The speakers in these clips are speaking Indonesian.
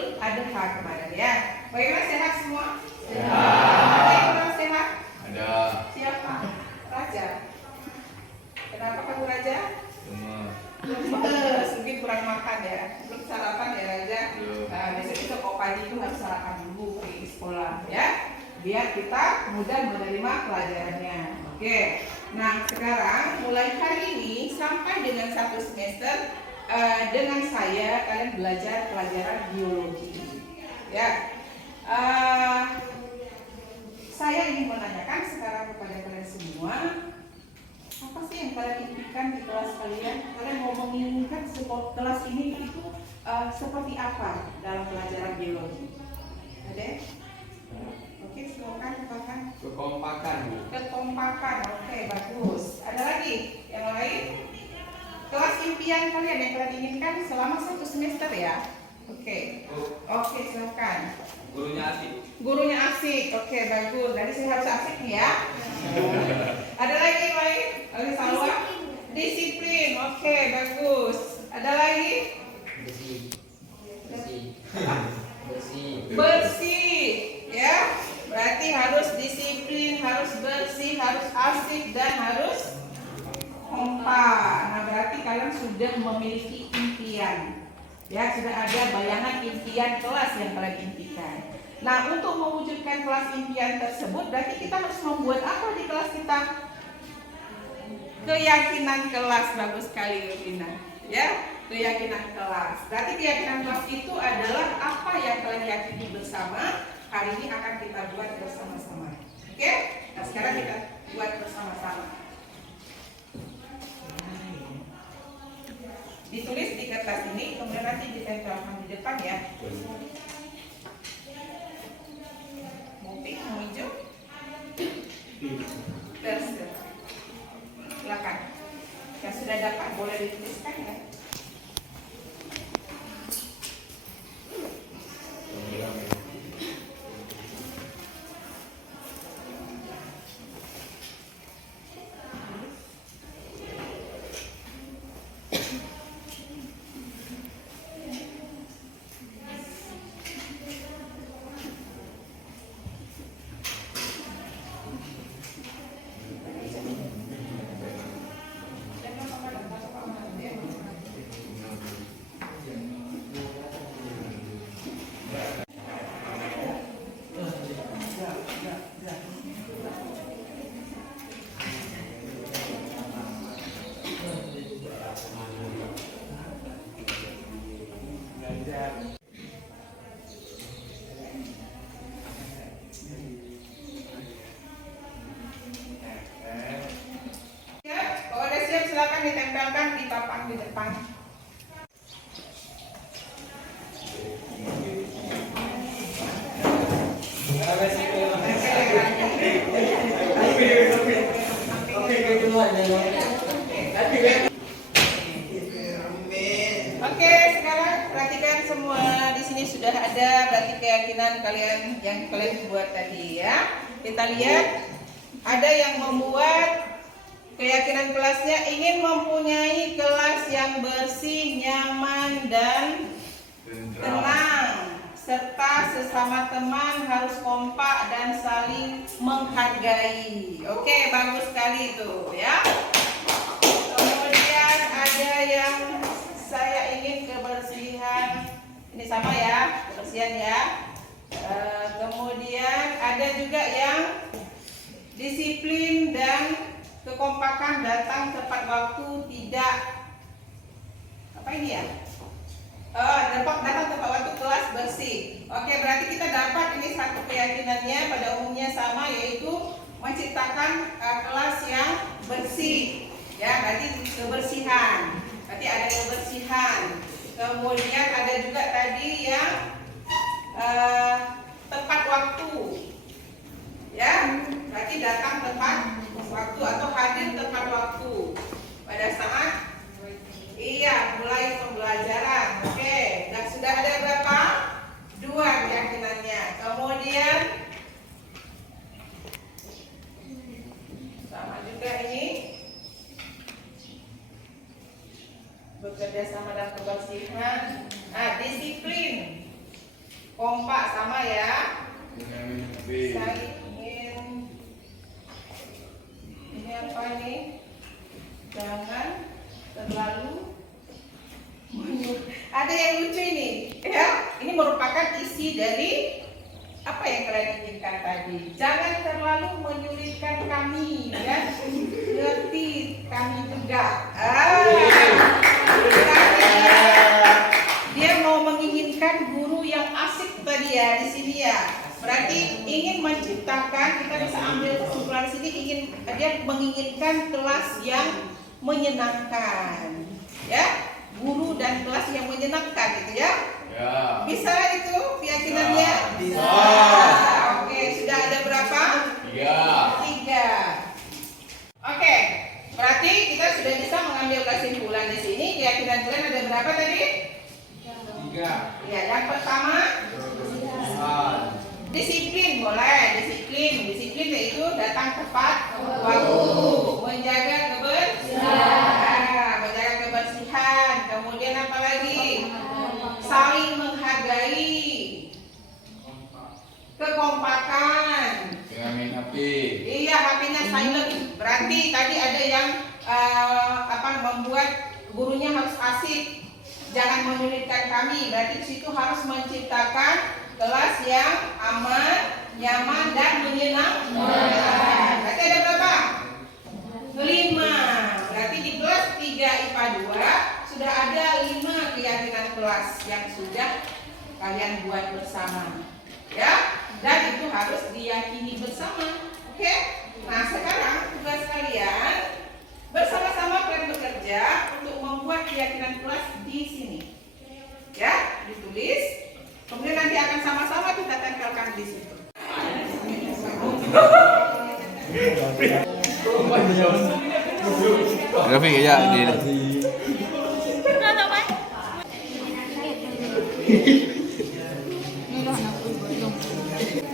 Idul Adha kemarin ya. Bagaimana, sehat semua? Sehat. Ada yang kurang sehat? Ada. Siapa? Raja. Kenapa kamu Raja? Lemas. Mungkin kurang makan ya. Belum sarapan ya Raja? Belum. Nah, biasanya kita kok pagi itu harus sarapan dulu pergi sekolah ya. Biar kita mudah menerima pelajarannya. Oke. Nah, sekarang mulai hari ini sampai dengan 1 semester dengan saya kalian belajar pelajaran biologi. Ya. Saya ingin menanyakan sekarang kepada kalian semua, apa sih yang kalian impikan di kelas kalian? Kalian mau menginginkan kelas ini itu seperti apa dalam pelajaran biologi? Ada? Oke, silakan katakan. Kekompakan, Bu. Kekompakan, oke, bagus. Ada lagi yang lain? Kelas impian kalian yang kalian inginkan selama 1 semester ya? Oke, oke, silakan. Gurunya asik. Gurunya asik, oke, bagus. Jadi saya harus asik nih ya. Ada lagi yang lain? Oleh Salwa? Disiplin, oke, bagus. Ada lagi? Bersih, ya. Berarti harus disiplin, harus bersih, harus asik, dan harus kompak. Nah, berarti kalian sudah memiliki impian. Ya, sudah ada bayangan impian kelas yang kalian impikan. Nah, untuk mewujudkan kelas impian tersebut, berarti kita harus membuat apa di kelas kita? Keyakinan kelas, bagus sekali Yudina. Ya, keyakinan kelas. Berarti keyakinan kelas itu adalah apa yang kalian yakini bersama. Hari ini akan kita buat bersama-sama. Oke? Nah, sekarang kita buat bersama-sama. Ditulis di kertas ini, kemudian nanti ditempelkan di depan ya. Mau pink, mau hijau? Terserah. Silakan. Yang sudah dapat boleh dituliskan ya. Kalau udah siap silakan ditempelkan di papan di depan. Oke, sekarang perhatikan semua. Di sini sudah ada berarti keyakinan kalian yang kalian buat tadi ya. Kita lihat ada yang membuat keyakinan kelasnya ingin mempunyai kelas yang bersih, nyaman, dan tenang, serta sesama teman harus kompak dan saling menghargai. Oke, bagus sekali itu ya. Kemudian ada yang saya ingin kebersihan, ini sama ya, kebersihan ya. Kemudian ada juga yang disiplin dan kekompakan, datang tepat waktu, tidak apa ini ya? Datang tepat waktu, kelas bersih. Oke, berarti kita dapat ini satu keyakinannya pada umumnya sama, yaitu menciptakan kelas yang bersih. Ya, berarti kebersihan. Berarti ada kebersihan. Kemudian ada juga tadi yang tepat waktu. Ya, berarti datang tepat waktu atau hadir tepat waktu pada saat mulai pembelajaran. Oke, dan sudah ada berapa? 2 keyakinannya. Kemudian sama juga ini bekerja sama dalam kebersihan. Nah, disiplin. kompak sama ya. Dengan B. Saya ingin ini apa nih? Jangan terlalu ada yang lucu ini, ya. Ini merupakan isi dari apa yang kalian inginkan tadi. Jangan terlalu menyulitkan kami, ya. Ngerti kami juga. Dia mau menginginkan guru yang asik tadi ya di sini ya. Berarti ingin menciptakan, kita bisa ambil kesimpulan di sini, dia menginginkan kelas yang menyenangkan, ya. Guru dan kelas yang menyenangkan gitu ya. Ya. Bisa itu keyakinannya? Bisa. Oke, sudah ada berapa? 3. 3. Oke, berarti kita sudah bisa mengambil kesimpulan di sini. Keyakinan kalian ada berapa tadi? 3. Ya, yang pertama disiplin, boleh disiplin. Disiplin yaitu datang tepat waktu, menjaga kebersihan, kemudian apa lagi? Saling menghargai, kekompakan. Dengan HP. Iya, HP-nya silent. Berarti tadi ada yang membuat gurunya harus asik. Jangan menyulitkan kami. Berarti di situ harus menciptakan kelas yang aman, nyaman dan menyenangkan. Berarti ada berapa? 5. Berarti di kelas 3 IPA 2 sudah ada 5 keyakinan kelas yang sudah kalian buat bersama. Ya, dan itu harus diyakini bersama. Oke? Nah, sekarang tugas kalian bersama-sama kalian bekerja untuk membuat keyakinan kelas di sini. Ya, ditulis. Kemudian nanti akan sama-sama kita tempelkan di situ. Grafik ya di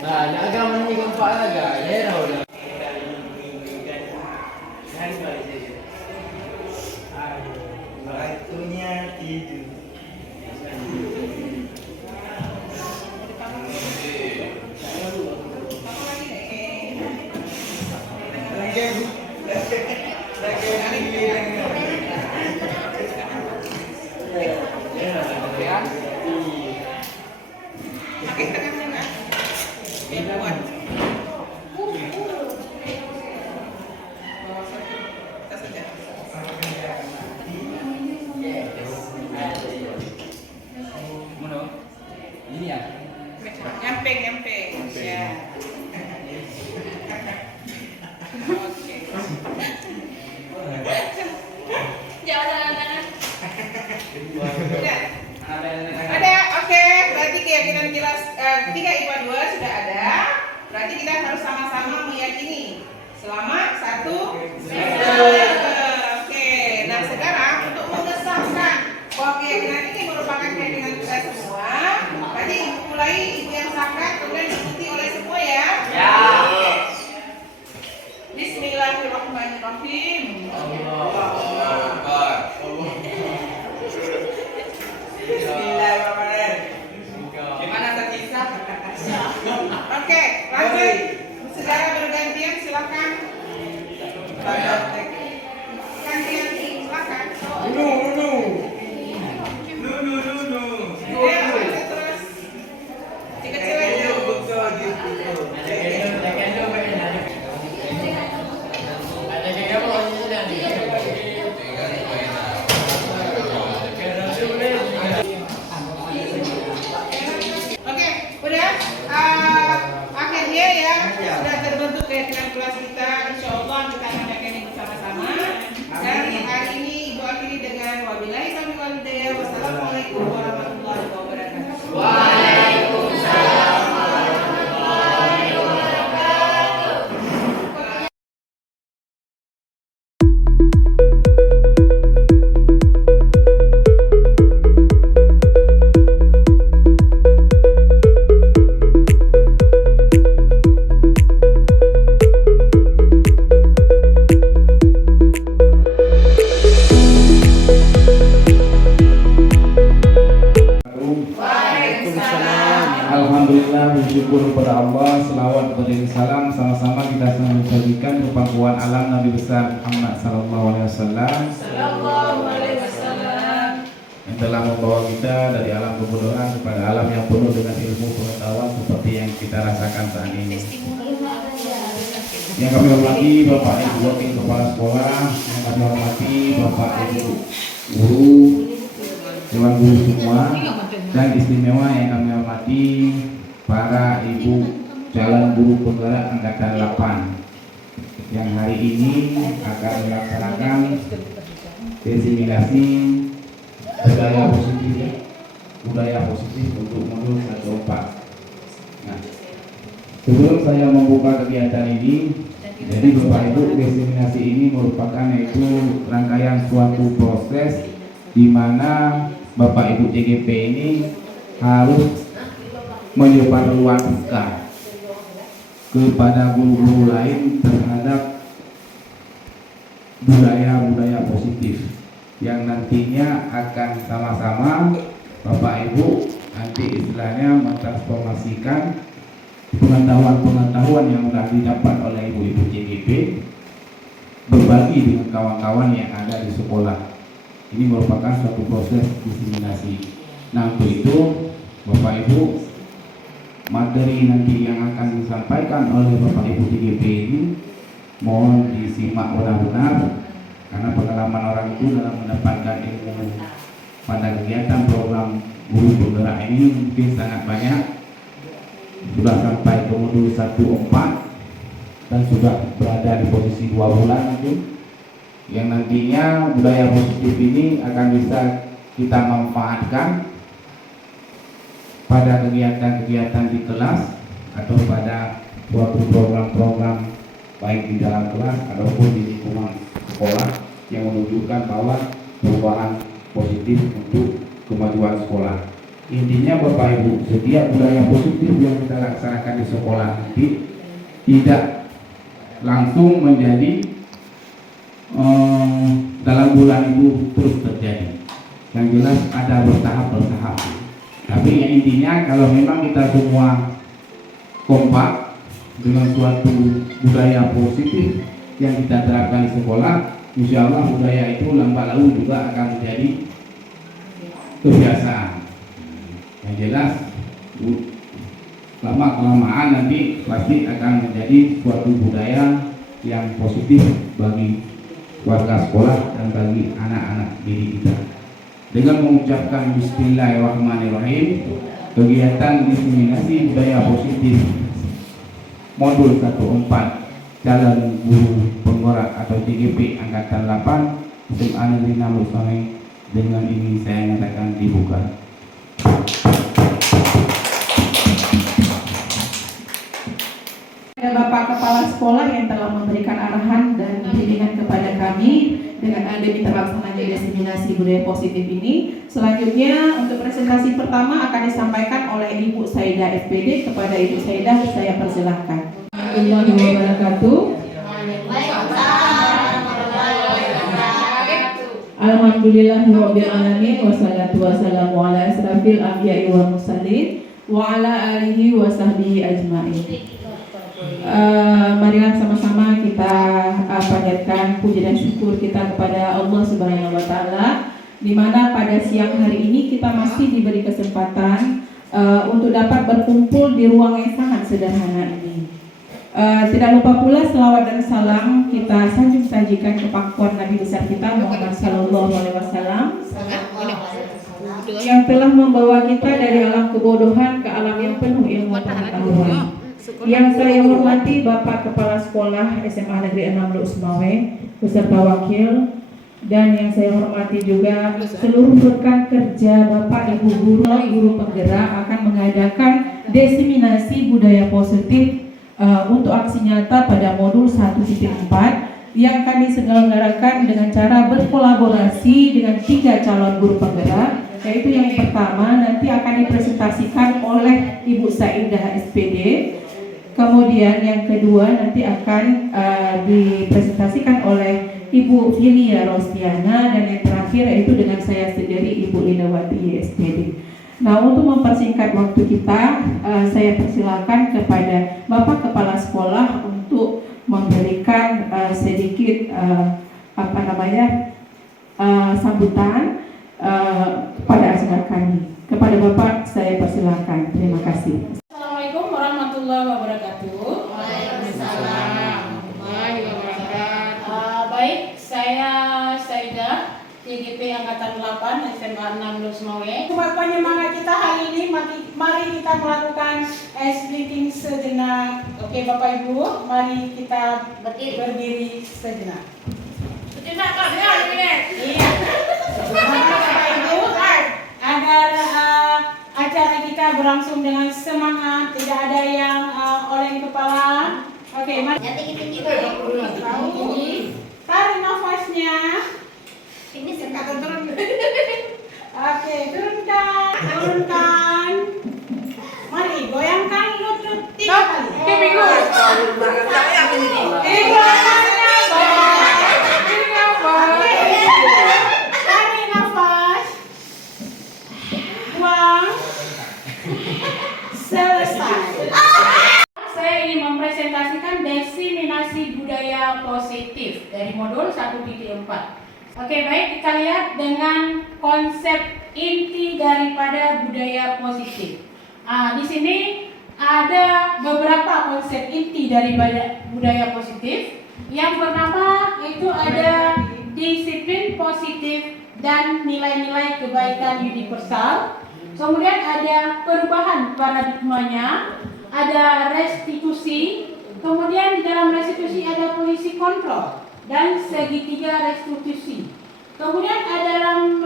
Nah, agama ni gampak agak. Ya dah. Waktunya tidur. Pakai tangannya nggak? Biar kuat. Kita saja. Mana? Ini ya. Nyamping. Ya. Oke. Udah. Ada, oke. Berarti keyakinan kelas 3 IPA 2 sudah ada. Berarti kita harus sama-sama meyakini selama 1 semester. Oke. Nah, sekarang untuk mengesahkan bahwa keyakinan ini merupakan keyakinan kita semua. Berarti ibu mulai, ibu yang sahkan, kemudian diikuti oleh semua ya. Ya. Bismillahirrahmanirrahim. Bismillahirrahmanirrahim. Gimana tadi? Oke, lanjut. Secara bergantian silakan. Gantian silakan. Nunu. Alhamdulillah, bersyukur kepada Allah, selawat beriring salam sama-sama kita sajikan kepada alam Nabi besar Muhammad sallallahu alaihi wasallam yang telah membawa kita dari alam kebodohan kepada alam yang penuh dengan ilmu pengetahuan seperti yang kita rasakan saat ini. Yang kami hormati Bapak Ibu Wakil Kepala Sekolah, yang kami hormati Bapak Ibu Guru, Dewan Guru semua, dan istimewa yang kami hormati para ibu calon guru penggerak angkatan 8 yang hari ini akan melaksanakan diseminasi budaya positif untuk modul 1/4. Nah, sebelum saya membuka kegiatan ini, jadi Bapak Ibu, diseminasi ini merupakan yaitu rangkaian suatu proses di mana Bapak Ibu CGP ini harus menyebarluaskan kepada guru-guru lain terhadap budaya-budaya positif yang nantinya akan sama-sama Bapak Ibu nanti istilahnya mentransformasikan pengetahuan-pengetahuan yang sudah didapat oleh ibu-ibu CGP berbagi dengan kawan-kawan yang ada di sekolah. Ini merupakan suatu proses diseminasi. Nah, untuk itu Bapak Ibu, materi nanti yang akan disampaikan oleh Bapak Ibu CGP ini mohon disimak benar-benar, karena pengalaman orang itu dalam mendapatkan ilmu pada kegiatan program guru penggerak ini mungkin sangat banyak. Sudah sampai ke modul 1/4 dan sudah berada di posisi 2 bulan mungkin, yang nantinya budaya positif ini akan bisa kita manfaatkan pada kegiatan-kegiatan di kelas atau pada suatu program-program baik di dalam kelas ataupun di lingkungan sekolah yang menunjukkan bahwa perubahan positif untuk kemajuan sekolah. Intinya Bapak Ibu, setiap budaya positif yang kita laksanakan di sekolah nanti tidak langsung menjadi dalam bulan itu terus terjadi. Yang jelas ada bertahap-bertahap. Tapi yang intinya kalau memang kita semua kompak dengan suatu budaya positif yang kita terapkan di sekolah, insya Allah budaya itu lambat laun juga akan menjadi kebiasaan. Yang jelas lama-kelamaan nanti pasti akan menjadi suatu budaya yang positif bagi warga sekolah dan bagi anak-anak didik kita. Dengan mengucapkan Bismillahirrahmanirrahim, kegiatan diseminasi budaya positif modul 1/4 calon guru penggerak atau CGP angkatan 8 SMA Negeri 6 Lusame dengan ini saya nyatakan dibuka. Bapak Kepala Sekolah yang telah memberikan arahan dan bimbingan kepada kami dengan demi terlaksananya diseminasi budaya positif ini. Selanjutnya untuk presentasi pertama akan disampaikan oleh Ibu Saidah SPD. Kepada Ibu Saidah saya persilahkan. Warahmatullahi wabarakatuh. Alhamdulillahirabbil alamin wassalatu wassalamu ala asrafil anbiya'i wal mursalin wa ala alihi wa sahbihi ajmain. Marilah sama-sama kita panjatkan puji dan syukur kita kepada Allah Subhanahu wa taala, di mana pada siang hari ini kita masih diberi kesempatan untuk dapat berkumpul di ruang yang sangat sederhana ini. Tidak lupa pula selawat dan salam kita sajikan ke pakuan Nabi besar kita Muhammad sallallahu alaihi wasallam yang telah membawa kita dari alam kebodohan ke alam yang penuh ilmu pengetahuan. Yang saya hormati Bapak Kepala Sekolah SMA Negeri 6 Lusmawe beserta wakil, dan yang saya hormati juga seluruh rekan kerja Bapak Ibu guru penggerak akan mengadakan diseminasi budaya positif untuk aksi nyata pada modul 1.4 yang akan diselenggarakan dengan cara berkolaborasi dengan 3 calon guru penggerak, yaitu yang pertama nanti akan dipresentasikan oleh Ibu Saidah SPD. Kemudian yang kedua nanti akan dipresentasikan oleh Ibu Filia Rostiana, dan yang terakhir yaitu dengan saya sendiri Ibu Linawati SPD. Nah, untuk mempersingkat waktu kita, saya persilakan kepada Bapak Kepala Sekolah untuk memberikan sedikit sambutan pada acara kami. Kepada Bapak saya persilakan. Terima kasih. Assalamualaikum warahmatullahi wabarakatuh. Waalaikumsalam warahmatullahi wabarakatuh. Baik, saya Saidah, TGP Angkatan 8 SMA 6 Losmawe. Buat penyemangat kita hari ini, mari kita melakukan ice breathing sejenak. Oke Bapak Ibu, mari kita berdiri sejenak. Sejenak Kak, Iya. Bapak Ibu, agar acara kita berlangsung dengan semangat, tidak ada yang oleng kepala. Oke, mari. tinggi-tinggi Tarik nafasnya. Ini sekatan turun. Oke, turunkan. Mari goyangkan lutut 3 kali. Tarik nafas. Buang. Selesai. Saya ingin mempresentasikan diseminasi budaya positif dari modul 1.4. Oke, baik, kita lihat dengan konsep inti daripada budaya positif. Di sini ada beberapa konsep inti dari budaya positif. Yang pertama itu ada disiplin positif dan nilai-nilai kebaikan universal. Kemudian ada perubahan paradigmanya, ada restitusi. Kemudian di dalam restitusi ada posisi kontrol dan segitiga restitusi. Kemudian dalam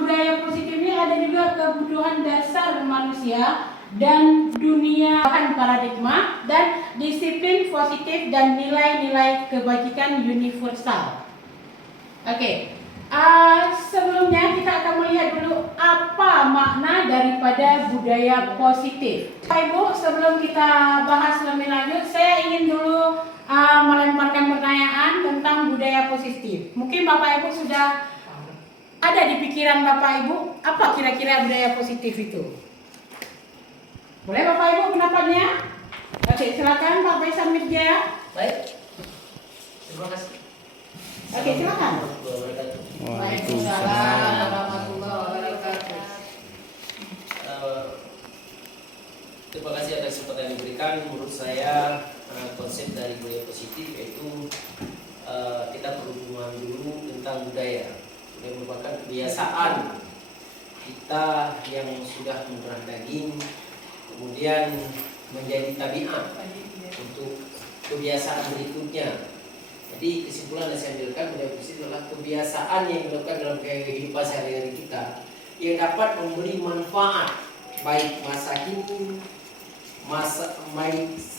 budaya positif ini ada juga kebutuhan dasar manusia dan dunia bahan paradigma dan disiplin positif dan nilai-nilai kebajikan universal. Oke. Sebelumnya kita akan melihat dulu apa makna daripada budaya positif. Bapak Ibu, sebelum kita bahas lebih lanjut, saya ingin dulu melemparkan pertanyaan tentang budaya positif. Mungkin Bapak Ibu sudah ada di pikiran Bapak Ibu, apa kira-kira budaya positif itu? Boleh Bapak Ibu pendapatnya? Oke, silakan Pak Faisal Mirja. Baik, terima kasih. Oke, silakan. Waalaikumsalam warahmatullahi wabarakatuh. Terima kasih atas kesempatan yang diberikan. Menurut saya konsep dari budaya positif yaitu kita berhubungan dulu tentang budaya. Yang merupakan kebiasaan kita yang sudah mendarah daging, kemudian menjadi tabiat untuk kebiasaan berikutnya. Jadi kesimpulan yang saya ambilkan budaya positif adalah kebiasaan yang dilakukan dalam kehidupan sehari-hari kita yang dapat memberi manfaat baik masa kini,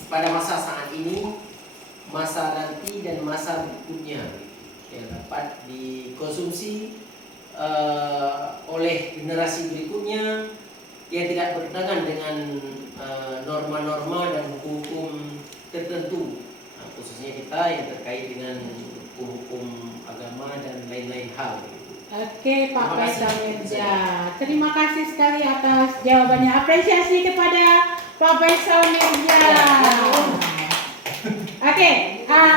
pada masa saat ini, masa nanti dan masa berikutnya yang dapat dikonsumsi oleh generasi berikutnya yang tidak bertentangan dengan norma-norma dan hukum-hukum tertentu. Khususnya kita yang terkait dengan hukum agama dan lain-lain hal. Oke Pak Faisal Mirja, terima kasih sekali atas jawabannya. Apresiasi kepada Pak Faisal Mirja. Oke,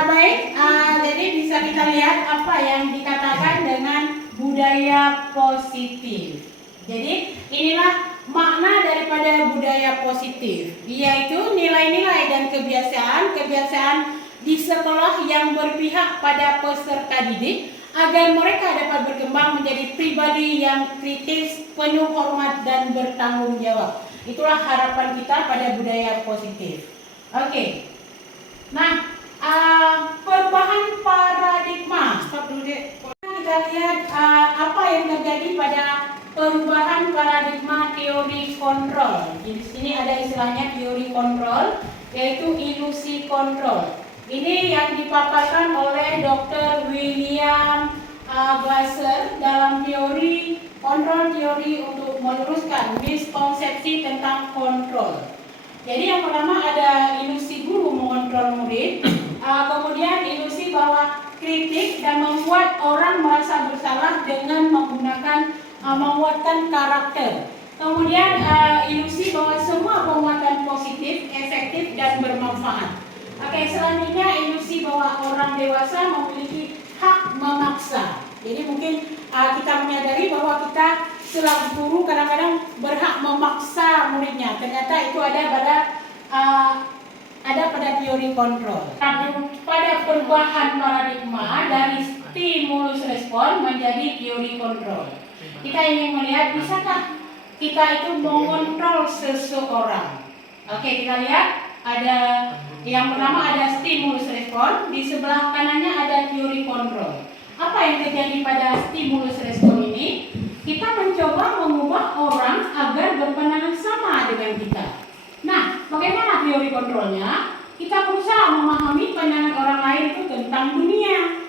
baik. Jadi bisa kita lihat apa yang dikatakan dengan budaya positif. Jadi inilah makna daripada budaya positif, yaitu nilai-nilai dan kebiasaan di sekolah yang berpihak pada peserta didik agar mereka dapat berkembang menjadi pribadi yang kritis, penuh hormat dan bertanggung jawab. Itulah harapan kita pada budaya positif. Oke. Nah, perubahan paradigma. Stop dulu deh. Kita lihat apa yang terjadi pada perubahan paradigma teori kontrol. Di sini ada istilahnya teori kontrol, yaitu ilusi kontrol. Ini yang dipaparkan oleh Dr. William Glasser dalam teori kontrol, teori untuk meluruskan miskonsepsi tentang kontrol. Jadi yang pertama ada ilusi guru mengontrol murid, kemudian ilusi bahwa kritik dan membuat orang merasa bersalah dengan menggunakan menguatkan karakter. Kemudian ilusi bahwa semua penguatan positif, efektif dan bermanfaat. Oke, selanjutnya ilusi bahwa orang dewasa memiliki hak memaksa. Jadi mungkin kita menyadari bahwa kita selaku guru kadang-kadang berhak memaksa muridnya. Ternyata itu ada pada teori kontrol. Pada perubahan paradigma dari stimulus respon menjadi teori kontrol. Kita ingin melihat bisakah kita itu mengontrol seseorang. Oke, kita lihat ada yang pertama ada stimulus respon, di sebelah kanannya ada teori kontrol. Apa yang terjadi pada stimulus respon ini? Kita mencoba mengubah orang agar berpandangan sama dengan kita. Nah, bagaimana teori kontrolnya? Kita berusaha memahami pandangan orang lain itu tentang dunia.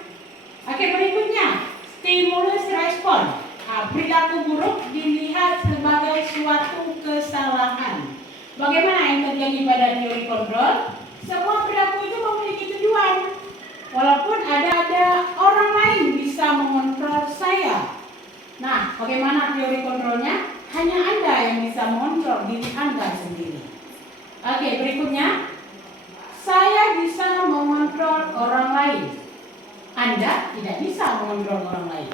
Oke, berikutnya stimulus respon. Perilaku buruk dilihat sebagai suatu kesalahan. Bagaimana yang terjadi pada teori kontrol? Semua perilaku itu memiliki tujuan. Walaupun ada orang lain bisa mengontrol saya. Nah, bagaimana teori kontrolnya? Hanya Anda yang bisa mengontrol diri Anda sendiri. Oke, berikutnya. Saya bisa mengontrol orang lain. Anda tidak bisa mengontrol orang lain.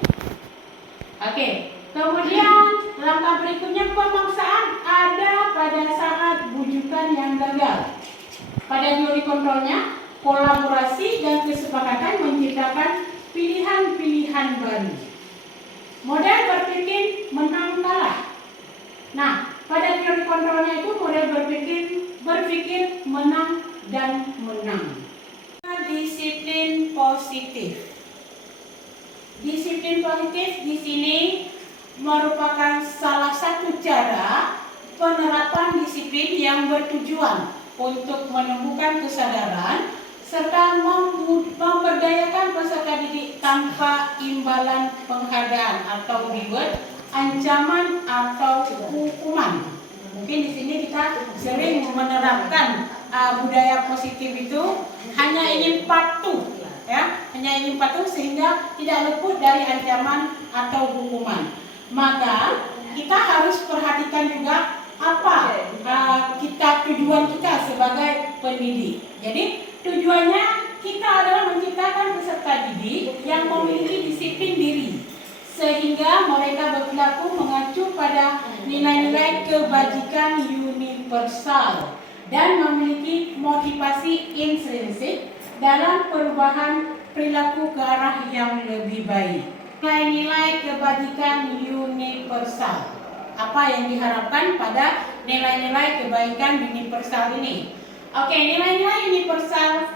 Oke, kemudian langkah berikutnya pemaksaan ada pada saat bujukan yang gagal. Pada teori kontrolnya, kolaborasi dan kesepakatan menciptakan pilihan-pilihan baru. Model berpikir menang kalah. Nah, pada teori kontrolnya itu model berpikir menang dan menang. Disiplin positif. Disiplin positif di sini merupakan salah satu cara penerapan disiplin yang bertujuan untuk menumbuhkan kesadaran serta memberdayakan peserta didik tanpa imbalan penghargaan atau reward, ancaman atau hukuman. Mungkin di sini kita sering menerapkan budaya positif itu hanya ingin patuh, ya, hanya ingin patuh sehingga tidak luput dari ancaman atau hukuman. Maka kita harus perhatikan juga apa tujuan kita sebagai pendidik. Jadi tujuannya kita adalah menciptakan peserta didik yang memiliki disiplin diri, sehingga mereka berperilaku mengacu pada nilai-nilai kebajikan universal dan memiliki motivasi intrinsik dalam perubahan perilaku ke arah yang lebih baik. Nilai-nilai kebajikan universal. Apa yang diharapkan pada nilai-nilai kebaikan universal ini? Oke, nilai-nilai universal,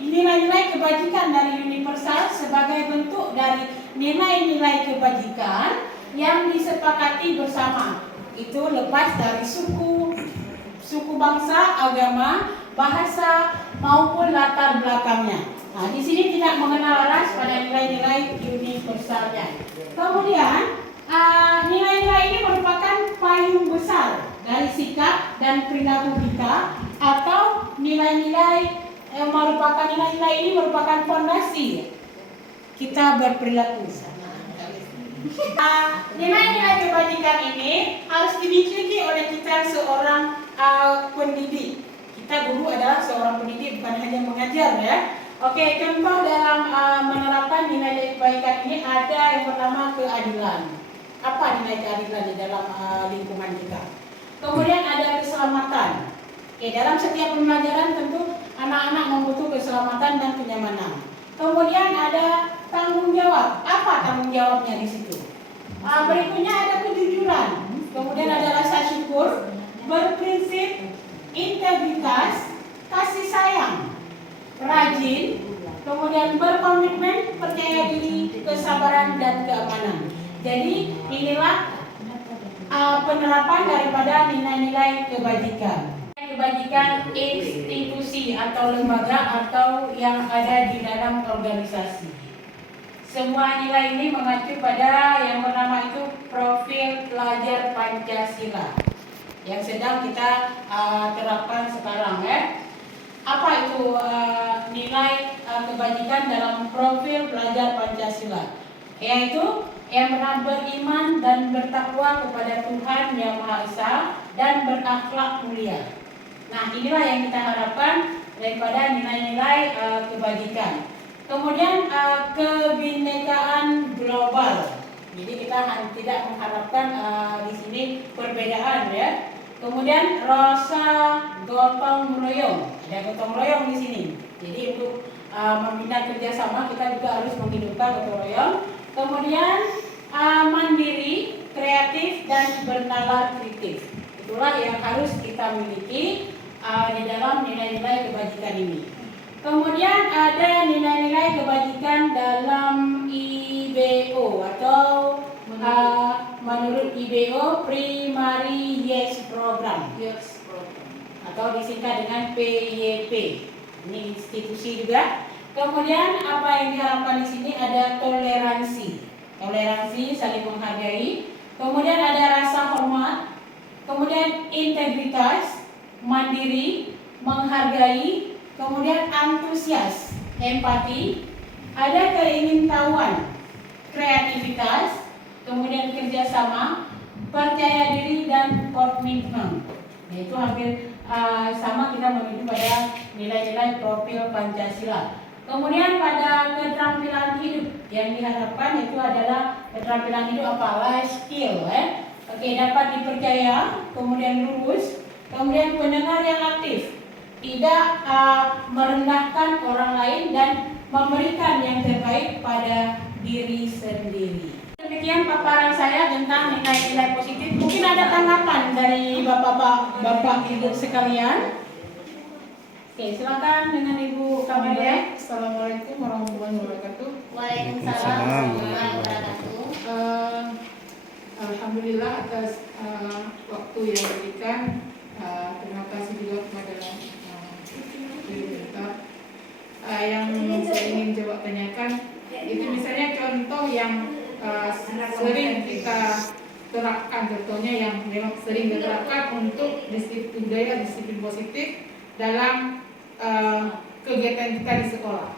nilai-nilai kebajikan dari universal sebagai bentuk dari nilai-nilai kebajikan yang disepakati bersama. Itu lepas dari suku bangsa, agama, bahasa maupun latar belakangnya. Nah, di sini tidak mengenal ras pada nilai-nilai universalnya. Kemudian nilai-nilai ini merupakan payung besar dari sikap dan perilaku kita, atau nilai-nilai ini merupakan fondasi kita berperilaku. Nilai-nilai kebajikan ini harus dimiliki oleh kita seorang pendidik. Kita guru adalah seorang pendidik, bukan hanya mengajar, ya. Oke, contoh dalam menerapkan nilai kebaikan ini ada yang pertama keadilan. Apa nilai keadilan di dalam lingkungan kita? Kemudian ada keselamatan. Oke, dalam setiap pembelajaran tentu anak-anak membutuhkan keselamatan dan kenyamanan. Kemudian ada tanggung jawab. Apa tanggung jawabnya di situ? Berikutnya ada kejujuran. Kemudian ada rasa syukur, berprinsip, integritas, kasih sayang, rajin, kemudian berkomitmen, percaya diri, kesabaran dan keamanan. Jadi inilah penerapan daripada nilai-nilai kebajikan. Kebajikan institusi atau lembaga atau yang ada di dalam organisasi. Semua nilai ini mengacu pada yang pertama itu profil pelajar Pancasila yang sedang kita terapkan sekarang, ya. Apa itu nilai kebajikan dalam profil pelajar Pancasila? yaitu yang benar beriman dan bertakwa kepada Tuhan Yang Maha Esa dan berakhlak mulia. Nah, inilah yang kita harapkan daripada nilai-nilai kebajikan. Kemudian kebinekaan global. Jadi kita tidak mengharapkan di sini perbedaan ya. Kemudian rasa gotong royong. Ada gotong royong di sini. Jadi untuk membina kerjasama kita juga harus menghidupkan gotong royong. Kemudian mandiri, kreatif dan bernalar kritis. Itulah yang harus kita miliki di dalam nilai-nilai kebajikan ini. Kemudian ada nilai-nilai kebajikan dalam IBO atau menurut IBO Primary Yes Program atau disingkat dengan PYP. Ini institusi juga. Kemudian apa yang diharapkan di sini ada toleransi, saling menghargai. Kemudian ada rasa hormat. Kemudian integritas, mandiri, menghargai. Kemudian antusias, empati, ada keingintahuan, kreativitas, kemudian kerjasama, percaya diri dan komitmen. Itu hampir sama kita menuju pada nilai-nilai profil Pancasila. Kemudian pada keterampilan hidup yang diharapkan itu adalah keterampilan hidup apa? Life skill, Oke, dapat dipercaya, kemudian lurus, kemudian pendengar yang aktif. Tidak merendahkan orang lain dan memberikan yang terbaik pada diri sendiri. Demikian paparan saya tentang nilai-nilai positif. Mungkin ada tanggapan dari bapak ibu sekalian. Oke, silakan dengan Ibu Kamaria. Assalamualaikum warahmatullahi wabarakatuh. Waalaikumsalam warahmatullahi wabarakatuh. Alhamdulillah atas waktu yang diberikan. Terima kasih juga kepada yang saya ingin coba tanyakan. Itu misalnya contoh yang sering kita terapkan, contohnya yang memang sering diterapkan untuk disiplin budaya, disiplin positif dalam kegiatan kita di sekolah.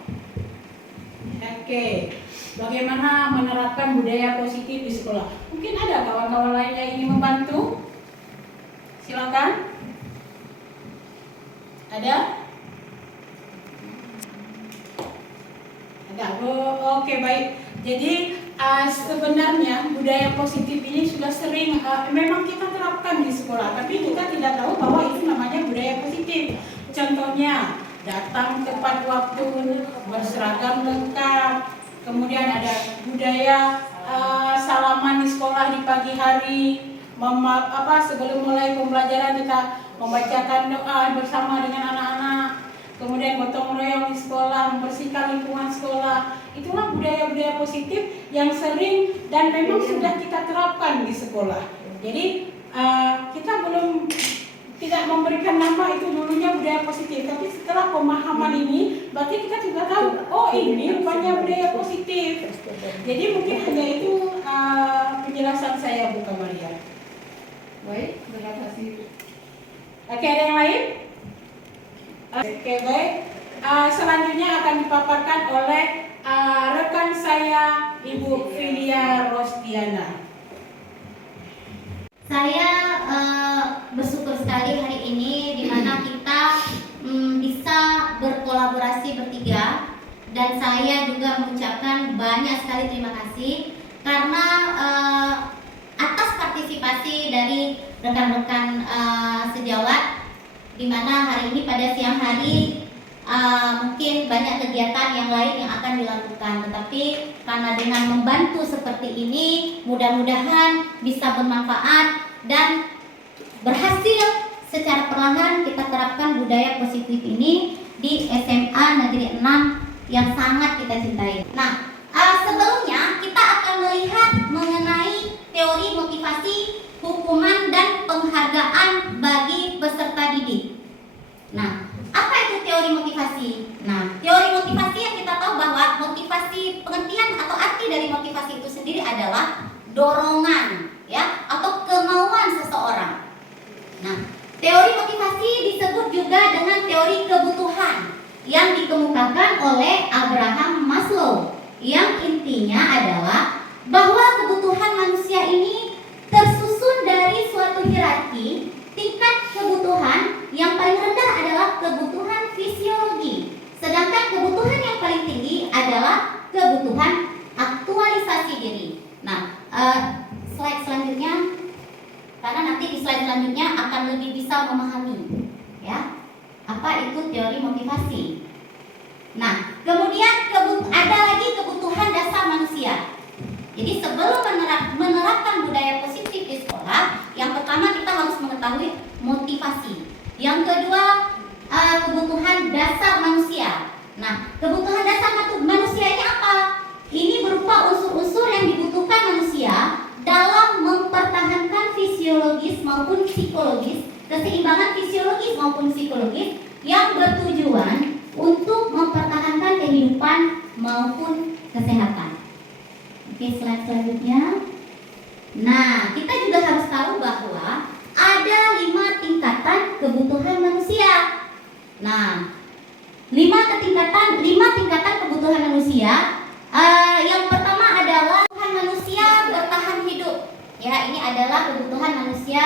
Oke, bagaimana menerapkan budaya positif di sekolah? Mungkin ada kawan-kawan lain yang ingin membantu? Silakan. Ada? Ada. Oke, baik. Jadi sebenarnya budaya positif ini sudah sering memang kita terapkan di sekolah, tapi kita tidak tahu bahwa itu namanya budaya positif. Contohnya datang tepat waktu, berseragam lengkap, kemudian ada budaya salaman di sekolah di pagi hari, sebelum mulai pembelajaran kita membacakan doa bersama dengan anak-anak, kemudian gotong royong di sekolah, membersihkan lingkungan sekolah. Itulah budaya-budaya positif yang sering dan memang sudah kita terapkan di sekolah. Jadi kita tidak memberikan nama itu dulunya budaya positif, tapi setelah pemahaman ini berarti kita juga tahu, oh ini rupanya budaya positif. Jadi mungkin hanya itu penjelasan saya, Bu Kamaria. Baik, terima kasih. Oke, ada yang lain? Oke, baik. Selanjutnya akan dipaparkan oleh rekan saya, Ibu Filia Rostiana. Saya bersyukur sekali hari ini di mana kita bisa berkolaborasi bertiga, dan saya juga mengucapkan banyak sekali terima kasih karena atas partisipasi dari rekan-rekan sejawat, di mana hari ini pada siang hari mungkin banyak kegiatan yang lain yang akan dilakukan, tetapi karena dengan membantu seperti ini mudah-mudahan bisa bermanfaat dan berhasil secara perlahan kita terapkan budaya positif ini di SMA Negeri 6 yang sangat kita cintai. Nah, sebelumnya kita akan melihat mengenai teori motivasi, hukuman dan penghargaan bagi peserta didik. Nah, apa itu teori motivasi? Nah, teori motivasi yang kita tahu bahwa motivasi, pengertian atau arti dari motivasi itu sendiri adalah dorongan, ya, atau kemauan seseorang. Nah, teori motivasi disebut juga dengan teori kebutuhan yang dikemukakan oleh Abraham Maslow. yang intinya adalah bahwa kebutuhan manusia ini tersusun dari suatu hierarki. Tingkat kebutuhan yang paling rendah adalah kebutuhan fisiologi, sedangkan kebutuhan yang paling tinggi adalah kebutuhan aktualisasi diri. Nah, slide selanjutnya, karena nanti di slide selanjutnya akan lebih bisa memahami ya apa itu teori motivasi. Nah, kemudian ada lagi kebutuhan dasar manusia. Jadi sebelum menerapkan budaya positif di sekolah, yang pertama kita harus mengetahui motivasi. Yang kedua, kebutuhan dasar manusia. Nah, kebutuhan dasar manusia ini apa? Ini berupa unsur-unsur yang dibutuhkan manusia dalam mempertahankan fisiologis maupun psikologis, keseimbangan fisiologis maupun psikologis yang bertujuan untuk mempertahankan kehidupan maupun kesehatan. Oke, slide selanjutnya. Nah, kita juga harus tahu bahwa ada 5 tingkatan kebutuhan manusia. Nah, 5 tingkatan kebutuhan manusia. Yang pertama adalah kebutuhan manusia bertahan hidup. Ya, ini adalah kebutuhan manusia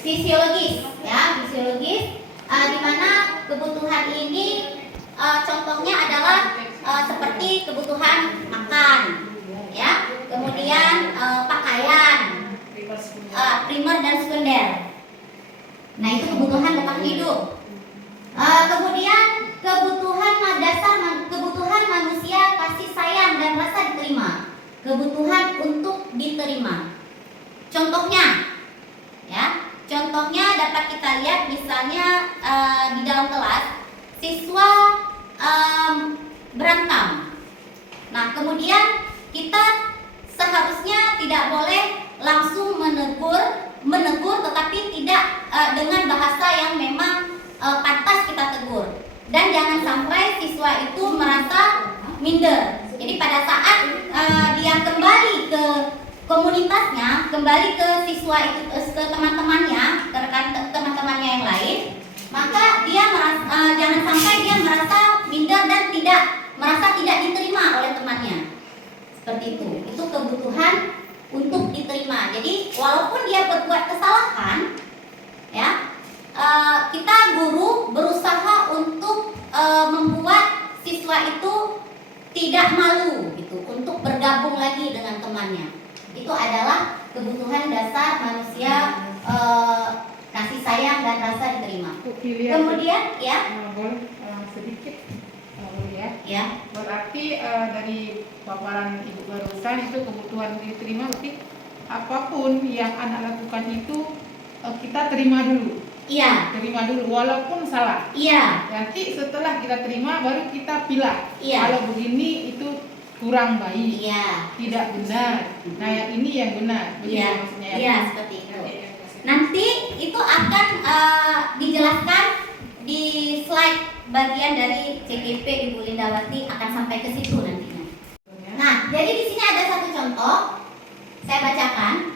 fisiologis, ya, fisiologis. Di mana kebutuhan ini contohnya adalah seperti kebutuhan makan, ya, kemudian pakaian, primer dan sekunder. Nah, itu kebutuhan bertahan hidup. Kemudian kebutuhan manusia kasih sayang dan rasa diterima, kebutuhan untuk diterima. Contohnya, ya, contohnya dapat kita lihat misalnya di dalam kelas siswa berantem. Nah, kemudian kita seharusnya tidak boleh langsung menegur, tetapi tidak dengan bahasa yang memang pantas kita tegur. Dan jangan sampai siswa itu merasa minder. Jadi pada saat dia kembali ke komunitasnya, kembali ke siswa itu, ke teman-temannya, ke rekan teman-temannya yang lain, maka dia jangan sampai dia merasa minder dan merasa tidak diterima oleh temannya. Seperti itu. Itu kebutuhan untuk diterima. Jadi walaupun dia berbuat kesalahan, ya, kita guru berusaha untuk membuat siswa itu tidak malu, gitu, untuk bergabung lagi dengan temannya. Itu adalah kebutuhan dasar manusia, kasih sayang dan rasa diterima. Kemudian, ya, boleh sedikit, ya. Berarti dari paparan Ibu barusan itu kebutuhan diterima, berarti apapun yang anak lakukan itu kita terima dulu. Iya. Terima dulu walaupun salah. Iya. Nanti setelah kita terima baru kita pilah. Iya. Kalau begini itu kurang baik. Iya. Tidak benar. Nah, yang ini yang benar. Begitu Iya. maksudnya ya. Iya, seperti itu. Nanti itu akan dijelaskan di slide bagian dari CGP Ibu Lindawati, akan sampai ke situ nantinya. Nah, jadi di sini ada satu contoh. Saya bacakan.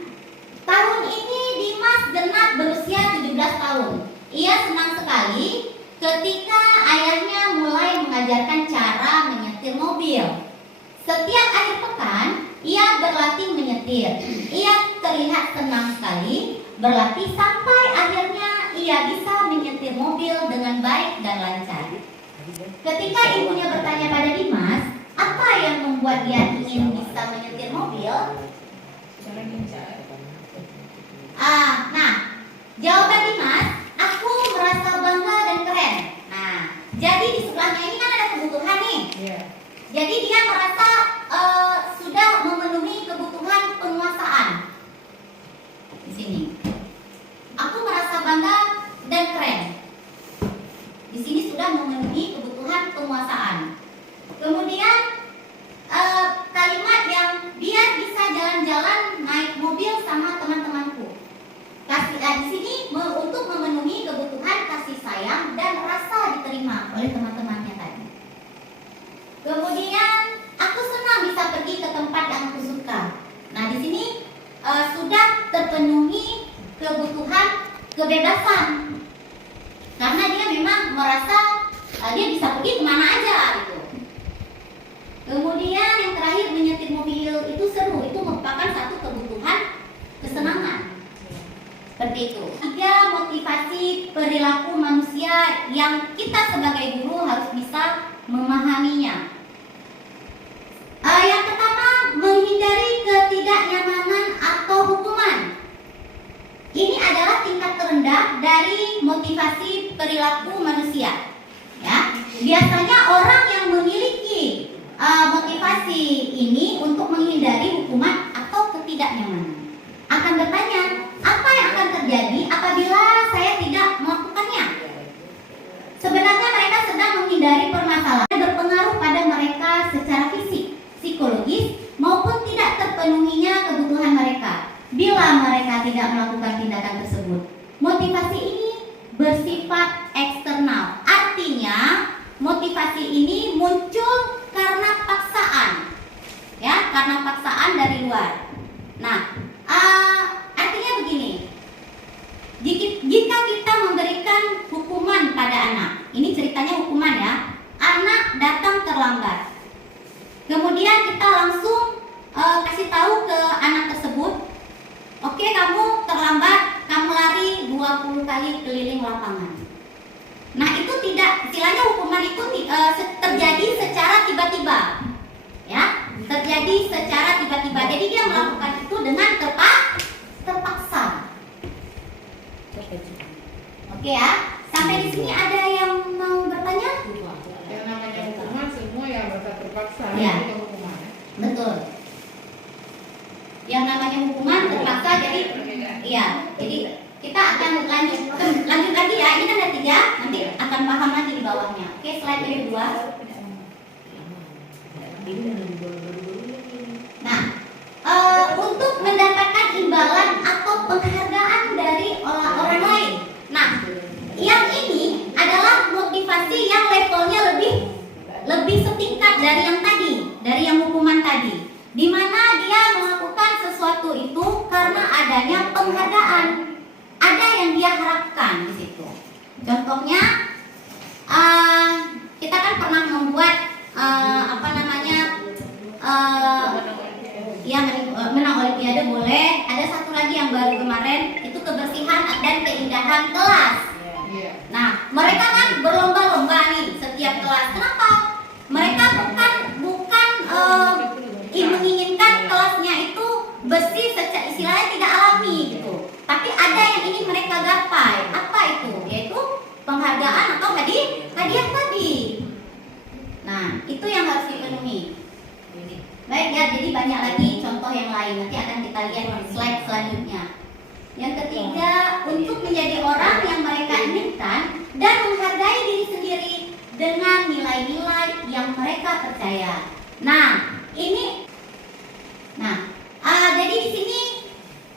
Tahun ini Dimas genap berusia 17 tahun. Ia senang sekali ketika ayahnya mulai mengajarkan cara menyetir mobil. Setiap akhir pekan, ia berlatih menyetir. Ia terlihat senang sekali berlatih sampai akhirnya ia bisa menyetir mobil dengan baik dan lancar. Ketika ibunya bertanya pada Dimas, apa yang membuat dia ingin bisa menyetir mobil? Nah, jawaban Dimas, aku merasa bangga dan keren. Nah, jadi di sebelahnya ini kan ada kebutuhan nih. Jadi dia merasa sudah memenuhi kebutuhan penguasaan. Di sini, aku merasa bangga dan keren. Di sini sudah memenuhi kebutuhan penguasaan. Kemudian kalimat yang dia bisa jalan-jalan naik mobil sama teman-temanku. Di sini untuk memenuhi kebutuhan kasih sayang dan rasa diterima oleh teman-temannya tadi. Kemudian aku senang bisa pergi ke tempat yang aku suka. Nah, di sini sudah terpenuhi kebutuhan kebebasan. Karena dia memang merasa dia bisa pergi kemana aja gitu. Kemudian yang terakhir, menyetir mobil itu seru, itu merupakan satu kebutuhan kesenangan. Seperti itu. 3 motivasi perilaku manusia yang kita sebagai guru harus bisa memahaminya. Yang pertama, menghindari ketidaknyamanan atau hukuman. Ini adalah tingkat terendah dari motivasi perilaku manusia. Ya, biasanya orang yang memiliki motivasi ini untuk menghindari hukuman atau ketidaknyamanan akan bertanya, apa yang akan terjadi apabila saya tidak melakukannya? Sebenarnya mereka sedang menghindari permasalahan yang berpengaruh pada mereka secara fisik, psikologis, maupun tidak terpenuhinya kebutuhan mereka bila mereka tidak melakukan tindakan tersebut. Motivasi ini bersifat eksternal, artinya motivasi ini muncul karena paksaan, ya, karena paksaan dari luar. Nah, artinya begini, jika kita memberikan hukuman pada anak, ini ceritanya hukuman ya, anak datang terlambat, kemudian kita langsung kasih tahu ke anak tersebut, oke, kamu terlambat, kamu lari 20 kali keliling lapangan. Nah, itu tidak, istilahnya hukuman itu terjadi secara tiba-tiba, ya, terjadi secara tiba-tiba. Jadi dia melakukan itu dengan terpaksa. Oke ya, sampai di sini ada yang mau bertanya? Yang namanya hukuman semua yang merasa terpaksa, Ya. itu hukuman. Betul. Yang namanya hukuman terpaksa, jadi iya, jadi kita akan lanjut lagi ya. Ini kan ada 3, nanti akan paham lagi di bawahnya. Oke, slide yang kedua. Nah, untuk mendapatkan imbalan atau penghargaan dari orang lain. Nah, yang ini adalah motivasi yang levelnya lebih setingkat dari yang tadi, dari yang hukuman tadi, di mana dia melakukan sesuatu itu karena adanya penghargaan, ada yang dia harapkan di situ. Contohnya, kita kan pernah membuat menang olimpiade boleh. Ada satu lagi yang baru kemarin, itu kebersihan dan keindahan kelas. Nah, mereka kan berlomba-lomba nih setiap kelas. Kenapa? Mereka bukan menginginkan kelasnya itu bersih secara istilahnya tidak alami gitu. Tapi ada yang ingin mereka gapai. Apa itu? Yaitu penghargaan atau hadiah tadi. Nah, itu yang harus dipenuhi. Baik ya, jadi banyak lagi contoh yang lain. Nanti akan kita lihat di slide selanjutnya. Yang ketiga, untuk menjadi orang yang mereka inginkan dan menghargai diri sendiri dengan nilai-nilai yang mereka percaya. Nah, ini, jadi di sini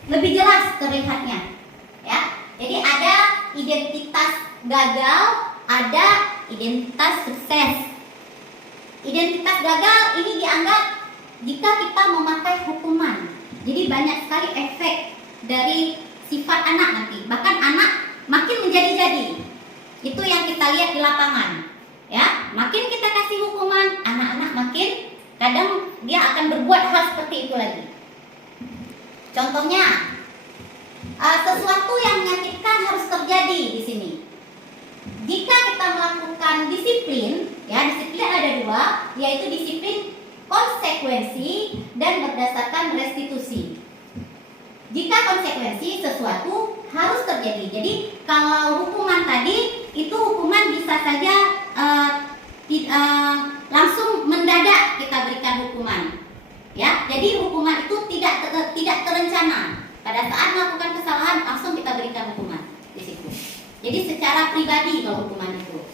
lebih jelas terlihatnya, ya. Jadi ada identitas gagal, ada identitas sukses. Identitas gagal ini dianggap jika kita memakai hukuman. Jadi banyak sekali efek dari sifat anak nanti. Bahkan anak makin menjadi-jadi. Itu yang kita lihat di lapangan. Ya, makin kita kasih hukuman, anak-anak makin kadang dia akan berbuat hal seperti itu lagi. Contohnya, sesuatu yang menyakitkan harus terjadi di sini. Jika kita melakukan disiplin, ya disiplin ada 2, yaitu disiplin konsekuensi dan berdasarkan restitusi. Jika konsekuensi sesuatu harus terjadi. Jadi kalau hukuman tadi itu hukuman bisa saja langsung mendadak kita berikan hukuman. Ya, jadi hukuman itu tidak terencana. Pada saat melakukan kesalahan langsung kita berikan hukuman di situ. Jadi secara pribadi kalau hukuman itu.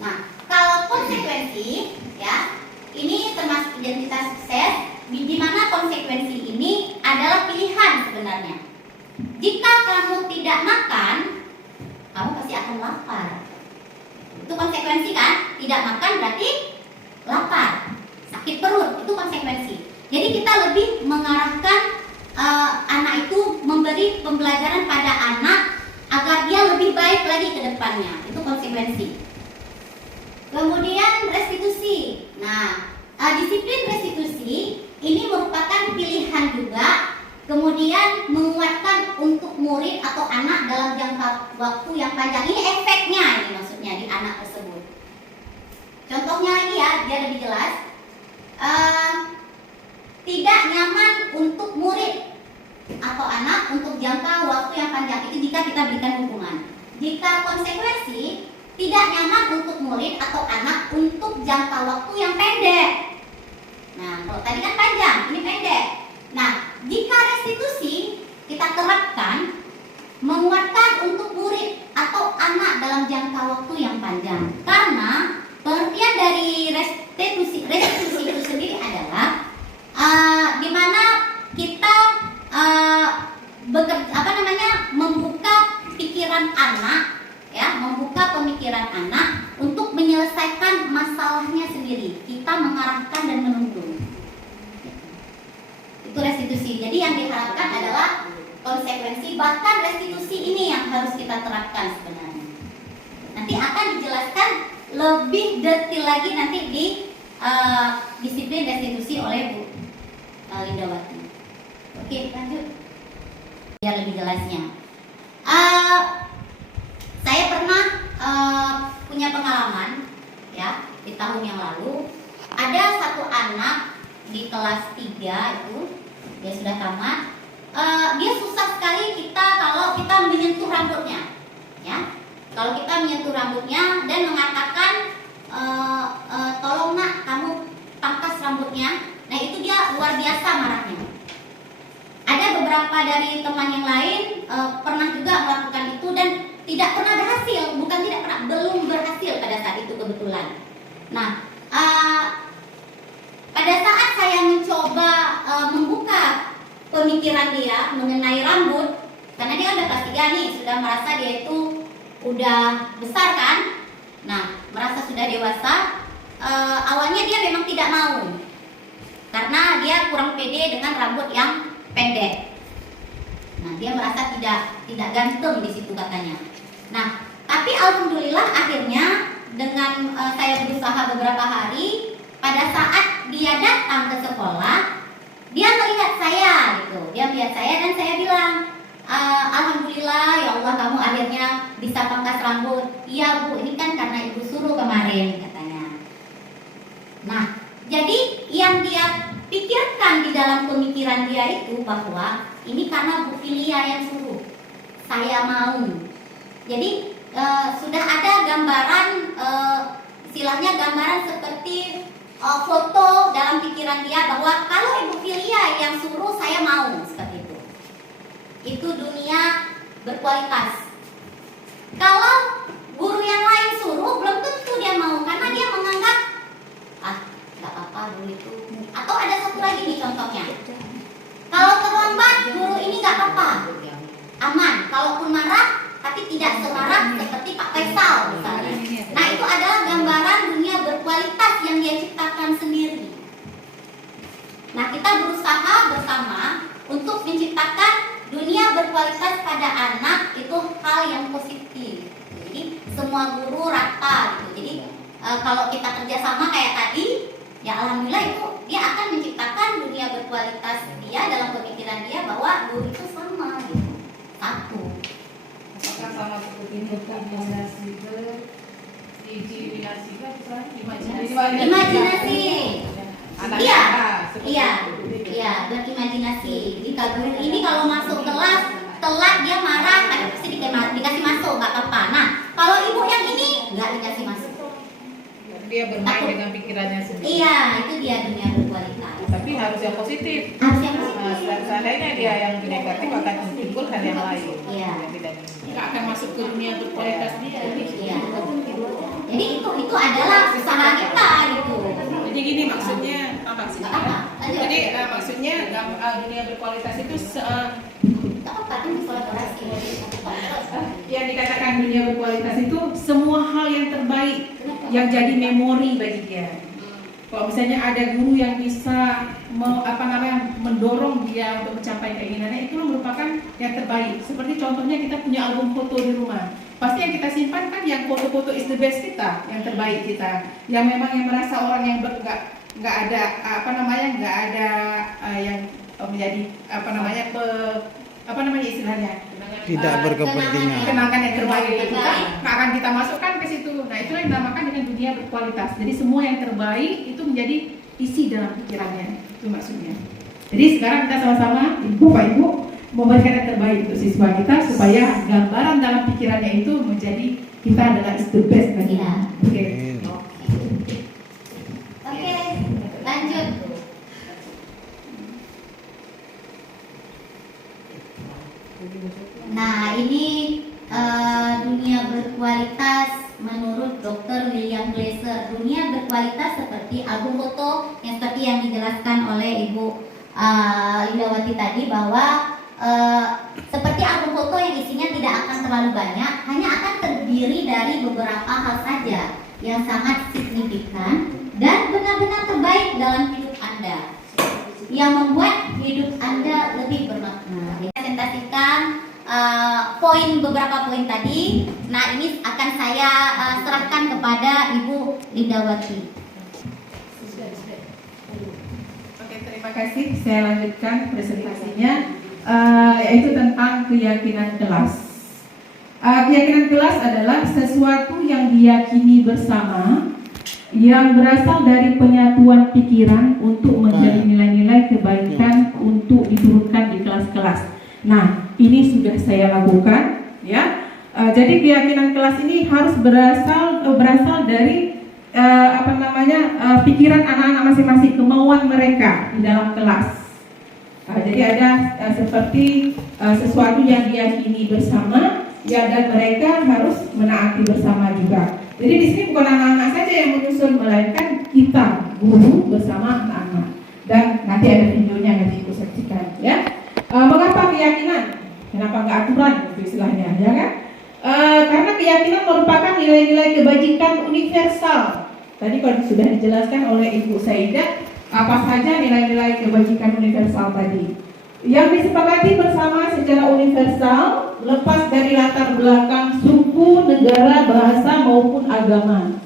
Nah, kalau konsekuensi, ya, ini termasuk identitas sukses, di mana konsekuensi ini adalah pilihan sebenarnya. Jika kamu tidak makan, kamu pasti akan lapar. Itu konsekuensi kan? Tidak makan berarti lapar, sakit perut, itu konsekuensi. Jadi kita lebih mengarahkan anak itu, memberi pembelajaran pada anak agar dia lebih baik lagi ke depannya. Itu konsekuensi. Kemudian restitusi. Nah, Disiplin restitusi ini merupakan pilihan juga, kemudian menguatkan untuk murid atau anak dalam jangka waktu yang panjang. Ini efeknya, ini maksudnya di anak tersebut. Contohnya lagi ya, biar lebih jelas. Tidak nyaman untuk murid atau anak untuk jangka waktu yang panjang itu jika kita berikan hukuman. Jika konsekuensi, tidak nyaman untuk murid atau anak untuk jangka waktu yang pendek. Nah, kalau tadi kan panjang, ini pendek. Nah, jika restitusi kita terapkan menguatkan untuk murid atau anak dalam jangka waktu yang panjang. Karena pengertian dari restitusi itu sendiri adalah di mana kita membuka pikiran anak, ya, membuka pemikiran anak untuk menyelesaikan masalahnya sendiri. Kita mengarahkan dan menuntun. Itu restitusi. Jadi yang diharapkan adalah konsekuensi, bahkan restitusi ini yang harus kita terapkan sebenarnya. Nanti akan dijelaskan lebih detail lagi nanti di disiplin restitusi oleh Bu Lindawati. Oke, lanjut. Biar lebih jelasnya. Saya pernah punya pengalaman ya di tahun yang lalu. Ada satu anak di kelas 3 itu, dia sudah tamat. Dia susah sekali kalau kita menyentuh rambutnya, ya. Kalau kita menyentuh rambutnya dan mengatakan tolong nak kamu pangkas rambutnya, nah itu dia luar biasa marahnya. Ada beberapa dari teman yang lain pernah juga melakukan itu dan tidak pernah berhasil, bukan tidak pernah, belum berhasil pada saat itu kebetulan. Nah, pada saat saya mencoba membuka pemikiran dia mengenai rambut, karena dia udah kelas 3 nih, sudah merasa dia itu udah besar kan, nah merasa sudah dewasa. Awalnya dia memang tidak mau, karena dia kurang pede dengan rambut yang pendek. Nah, dia merasa tidak ganteng di situ katanya. Nah, tapi alhamdulillah akhirnya dengan saya berusaha beberapa hari, pada saat dia datang ke sekolah, dia melihat saya gitu. Dia melihat saya dan saya bilang, alhamdulillah ya Allah kamu akhirnya bisa pangkas rambut. Iya Bu, ini kan karena ibu suruh kemarin katanya. Nah, jadi yang dia pikirkan di dalam pemikiran dia itu bahwa ini karena Bu Filia yang suruh, saya mau. Jadi sudah ada gambaran, istilahnya gambaran seperti foto dalam pikiran dia bahwa kalau Ibu Filia yang suruh saya mau, seperti itu. Itu dunia berkualitas. Kalau guru yang lain suruh belum tentu dia mau, karena dia menganggap nggak apa-apa guru itu. Atau ada satu lagi nih contohnya, kalau terlambat guru ini nggak apa-apa, aman. Kalaupun marah, tapi tidak semarah seperti Pak Faisal misalnya. Nah, itu adalah gambaran dunia berkualitas yang dia ciptakan sendiri. Nah, kita berusaha bersama untuk menciptakan dunia berkualitas pada anak, itu hal yang positif. Jadi semua guru rata gitu. Jadi kalau kita kerjasama kayak tadi, ya alhamdulillah itu dia akan menciptakan dunia berkualitas dia dalam pemikiran dia bahwa guru itu sama gitu, satu. Apakah sama seperti imajinasi Imajinasi. Iya, berimajinasi. Jika guru ini kalau masuk kelas telat dia marah, kan pasti dikasih masuk, nggak apa-apa. Nah, kalau ibu yang ini nggak dikasih masuk. Dia bermain dengan pikirannya sendiri. Iya, itu dia dunia berkualitas. Tapi harus yang positif. Harus yang positif. Seandainya dia yang negatif akan timbul hal yang lain. Iya. Yang tidak Nggak akan masuk ke dunia berkualitas dia. Iya. Jadi itu adalah usaha kita gitu. Jadi gini maksudnya, Apa? jadi maksudnya dunia berkualitas itu Apa kan kolaborasi? yang dikatakan dunia berkualitas itu semua hal yang terbaik yang jadi memori bagi dia. Kalau misalnya ada guru yang bisa mendorong dia untuk mencapai keinginannya, itu merupakan yang terbaik. Seperti contohnya kita punya album foto di rumah, pasti yang kita simpan kan yang foto-foto is the best kita, yang terbaik kita, yang memang yang merasa orang yang nggak ada nggak ada yang menjadi istilahnya Tidak berkepentingan. kenangan yang terbaik itu kan nggak akan kita masukkan ke situ. Nah itulah yang dinamakan dengan dunia berkualitas. Jadi semua yang terbaik itu menjadi isi dalam pikirannya, itu maksudnya. Jadi sekarang kita sama-sama Bapak Ibu memberikan yang terbaik untuk siswa kita supaya gambaran dalam pikirannya itu menjadi kita adalah is the best lagi. Iya. Oke. Oke, lanjut. Nah, ini dunia berkualitas menurut Dr. William Glasser. Dunia berkualitas seperti album foto yang seperti yang dijelaskan oleh Ibu Lindawati tadi bahwa seperti album foto yang isinya tidak akan terlalu banyak, hanya akan terdiri dari beberapa hal saja yang sangat signifikan dan benar-benar terbaik dalam hidup Anda, yang membuat hidup Anda lebih bermakna. Presentasikan beberapa poin tadi. Nah, ini akan saya serahkan kepada Ibu Lindawati. Oke, terima kasih. Saya lanjutkan presentasinya, yaitu tentang keyakinan kelas. Keyakinan kelas adalah sesuatu yang diyakini bersama, yang berasal dari penyatuan pikiran untuk menjadi nilai-nilai kebaikan untuk diturunkan di kelas-kelas. Nah, ini sudah saya lakukan, ya. Jadi keyakinan kelas ini harus berasal dari pikiran anak-anak masing-masing, kemauan mereka di dalam kelas. Jadi ada seperti sesuatu yang diyakini bersama, ya, dan mereka harus menaati bersama juga. Jadi di sini bukan anak-anak saja yang menyusun, melainkan kita guru bersama anak-anak. Dan nanti ada videonya, nanti ikut saksikan, ya. Mengapa keyakinan? Kenapa nggak aturan, itu istilahnya, ya kan? Karena keyakinan merupakan nilai-nilai kebajikan universal. Tadi kalau sudah dijelaskan oleh Ibu Saidah, apa saja nilai-nilai kebajikan universal tadi yang disepakati bersama secara universal, lepas dari latar belakang suku, negara, bahasa maupun agama.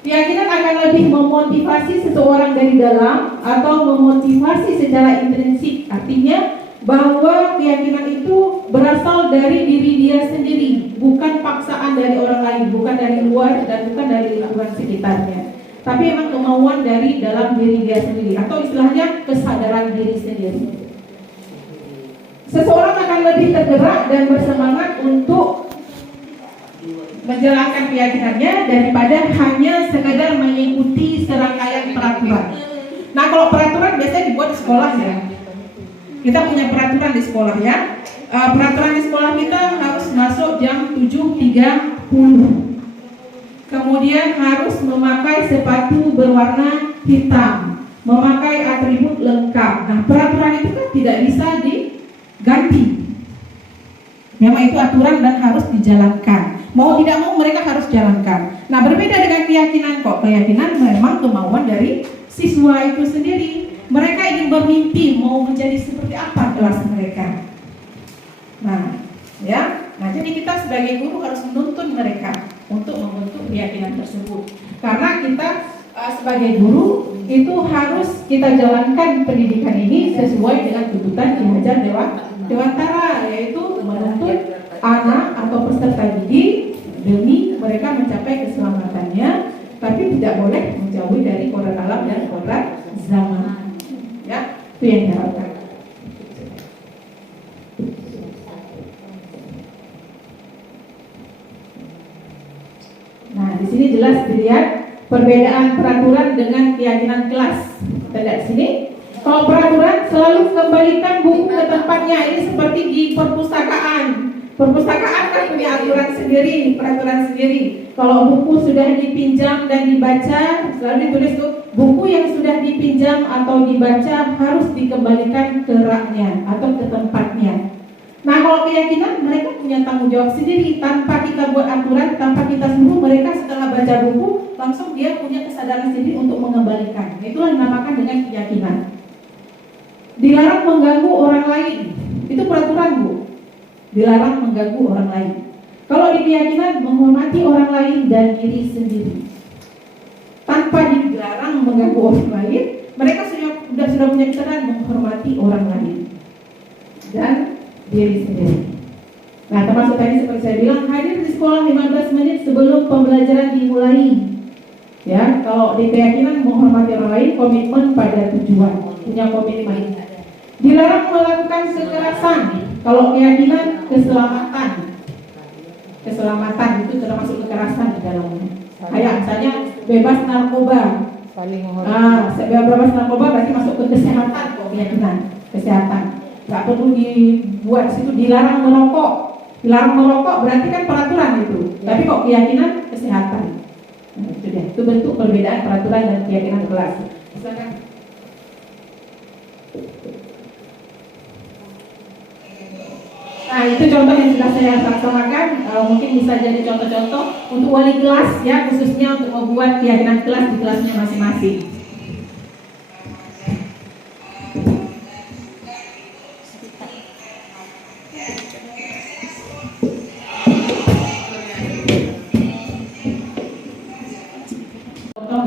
Keyakinan akan lebih memotivasi seseorang dari dalam atau memotivasi secara intrinsik, artinya bahwa keyakinan itu berasal dari diri dia sendiri, bukan paksaan dari orang lain, bukan dari luar dan bukan dari lingkungan sekitarnya, tapi memang kemauan dari dalam diri dia sendiri, atau istilahnya kesadaran diri sendiri. Seseorang akan lebih tergerak dan bersemangat untuk menjalankan keyakinannya daripada hanya sekedar mengikuti serangkaian peraturan. Nah, kalau peraturan biasanya dibuat di sekolah, ya. Kita punya peraturan di sekolah, ya. Peraturan di sekolah kita harus masuk jam 7.30. Kemudian harus memakai sepatu berwarna hitam, memakai atribut lengkap. Nah, peraturan itu kan tidak bisa diganti. Memang itu aturan dan harus dijalankan. Mau tidak mau mereka harus jalankan. Nah, berbeda dengan keyakinan kok. Keyakinan memang kemauan dari siswa itu sendiri. Mereka ingin bermimpi mau menjadi seperti apa kelas mereka. Nah, ya. Nah, jadi kita sebagai guru harus menuntun mereka untuk membentuk keyakinan tersebut. Karena kita sebagai guru itu harus kita jalankan pendidikan ini sesuai dengan tuntutan Ki Hajar Dewantara, yaitu menuntut anak atau peserta didik demi mereka mencapai keselamatannya, tapi tidak boleh menjauhi dari kodrat alam dan kodrat zaman. Ya, itu yang diharapkan. Nah, di sini jelas dilihat perbedaan peraturan dengan keyakinan kelas. Kita lihat sini. Kalau peraturan selalu kembalikan buku ke tempatnya. Ini seperti di perpustakaan. Perpustakaan kan punya aturan sendiri, peraturan sendiri. Kalau buku sudah dipinjam dan dibaca, selalu ditulis tuh, buku yang sudah dipinjam atau dibaca harus dikembalikan ke raknya atau ke tempatnya. Nah, kalau keyakinan mereka punya tanggung jawab sendiri, tanpa kita buat aturan, tanpa kita suruh, mereka setelah baca buku langsung dia punya kesadaran sendiri untuk mengembalikan. Itulah dinamakan dengan keyakinan. Dilarang mengganggu orang lain, itu peraturan, Bu. Dilarang mengganggu orang lain. Kalau di keyakinan menghormati orang lain dan diri sendiri. tanpa dilarang mengganggu orang lain, mereka sudah punya kesadaran menghormati orang lain dan diri sendiri. Nah, termasuk tadi seperti saya bilang, hadir di sekolah 15 menit sebelum pembelajaran dimulai. Ya, kalau di keyakinan menghormati orang lain, komitmen pada tujuan, punya komitmen. Dilarang melakukan kekerasan. Kalau keyakinan keselamatan itu termasuk kekerasan di dalamnya. Kayak misalnya bebas narkoba. Bebas narkoba berarti masuk ke kesehatan, keyakinan kesehatan. Nggak perlu dibuat situ dilarang merokok. Dilarang merokok berarti kan peraturan itu. Tapi kok keyakinan kesehatan. Nah, itu dia. Itu bentuk perbedaan peraturan dan keyakinan kelas. Silakan. Nah, itu contoh yang sudah saya laksanakan. Mungkin bisa jadi contoh-contoh untuk wali kelas ya, khususnya untuk membuat keyakinan kelas di kelasnya masing-masing.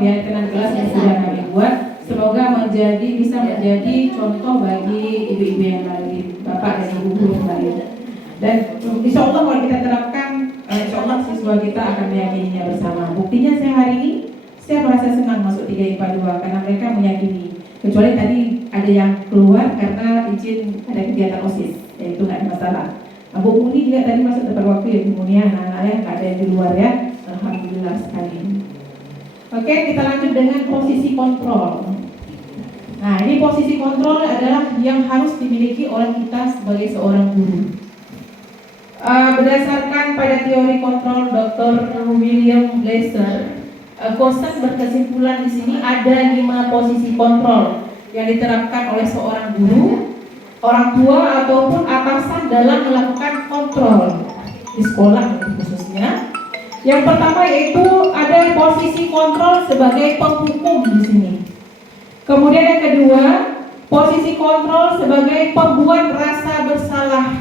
Keyakinan kelas yang sudah kami buat, semoga bisa menjadi contoh bagi ibu-ibu yang lain, bapak dan ibu guru yang lain. Dan insya Allah kalau kita terapkan, insya Allah siswa kita akan meyakininya bersama. Buktinya saya hari ini, saya merasa senang masuk 3 IPA 2 karena mereka meyakini. Kecuali tadi ada yang keluar karena izin ada kegiatan OSIS, ya itu nggak ada masalah. Bu Uni juga tadi masuk tepat waktu ya, Bu Uni anak-anaknya nggak ada yang di luar ya, alhamdulillah sekali. Oke, kita lanjut dengan posisi kontrol. Nah, ini posisi kontrol adalah yang harus dimiliki oleh kita sebagai seorang guru. Berdasarkan pada teori kontrol Dr. William Glasser, Gossen berkesimpulan di sini ada 5 posisi kontrol yang diterapkan oleh seorang guru, orang tua ataupun atasan dalam melakukan kontrol di sekolah khususnya. Yang pertama yaitu ada posisi kontrol sebagai penghukum di sini. Kemudian yang kedua, posisi kontrol sebagai pembuat rasa bersalah.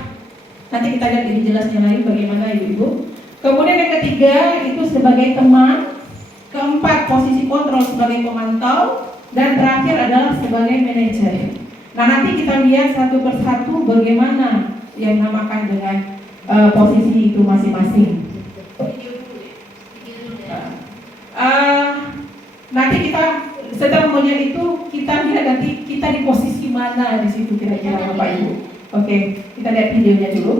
Nanti kita lihat lebih jelasnya lagi bagaimana ibu-ibu. Kemudian yang ketiga itu sebagai teman. Keempat, posisi kontrol sebagai pemantau. Dan terakhir adalah sebagai manajer. Nah, nanti kita lihat satu persatu bagaimana yang dinamakan dengan posisi itu masing-masing. Nanti kita setelah melihat itu kita lihat nanti kita di posisi mana di situ kira-kira Bapak Ibu. Oke, kita lihat videonya dulu.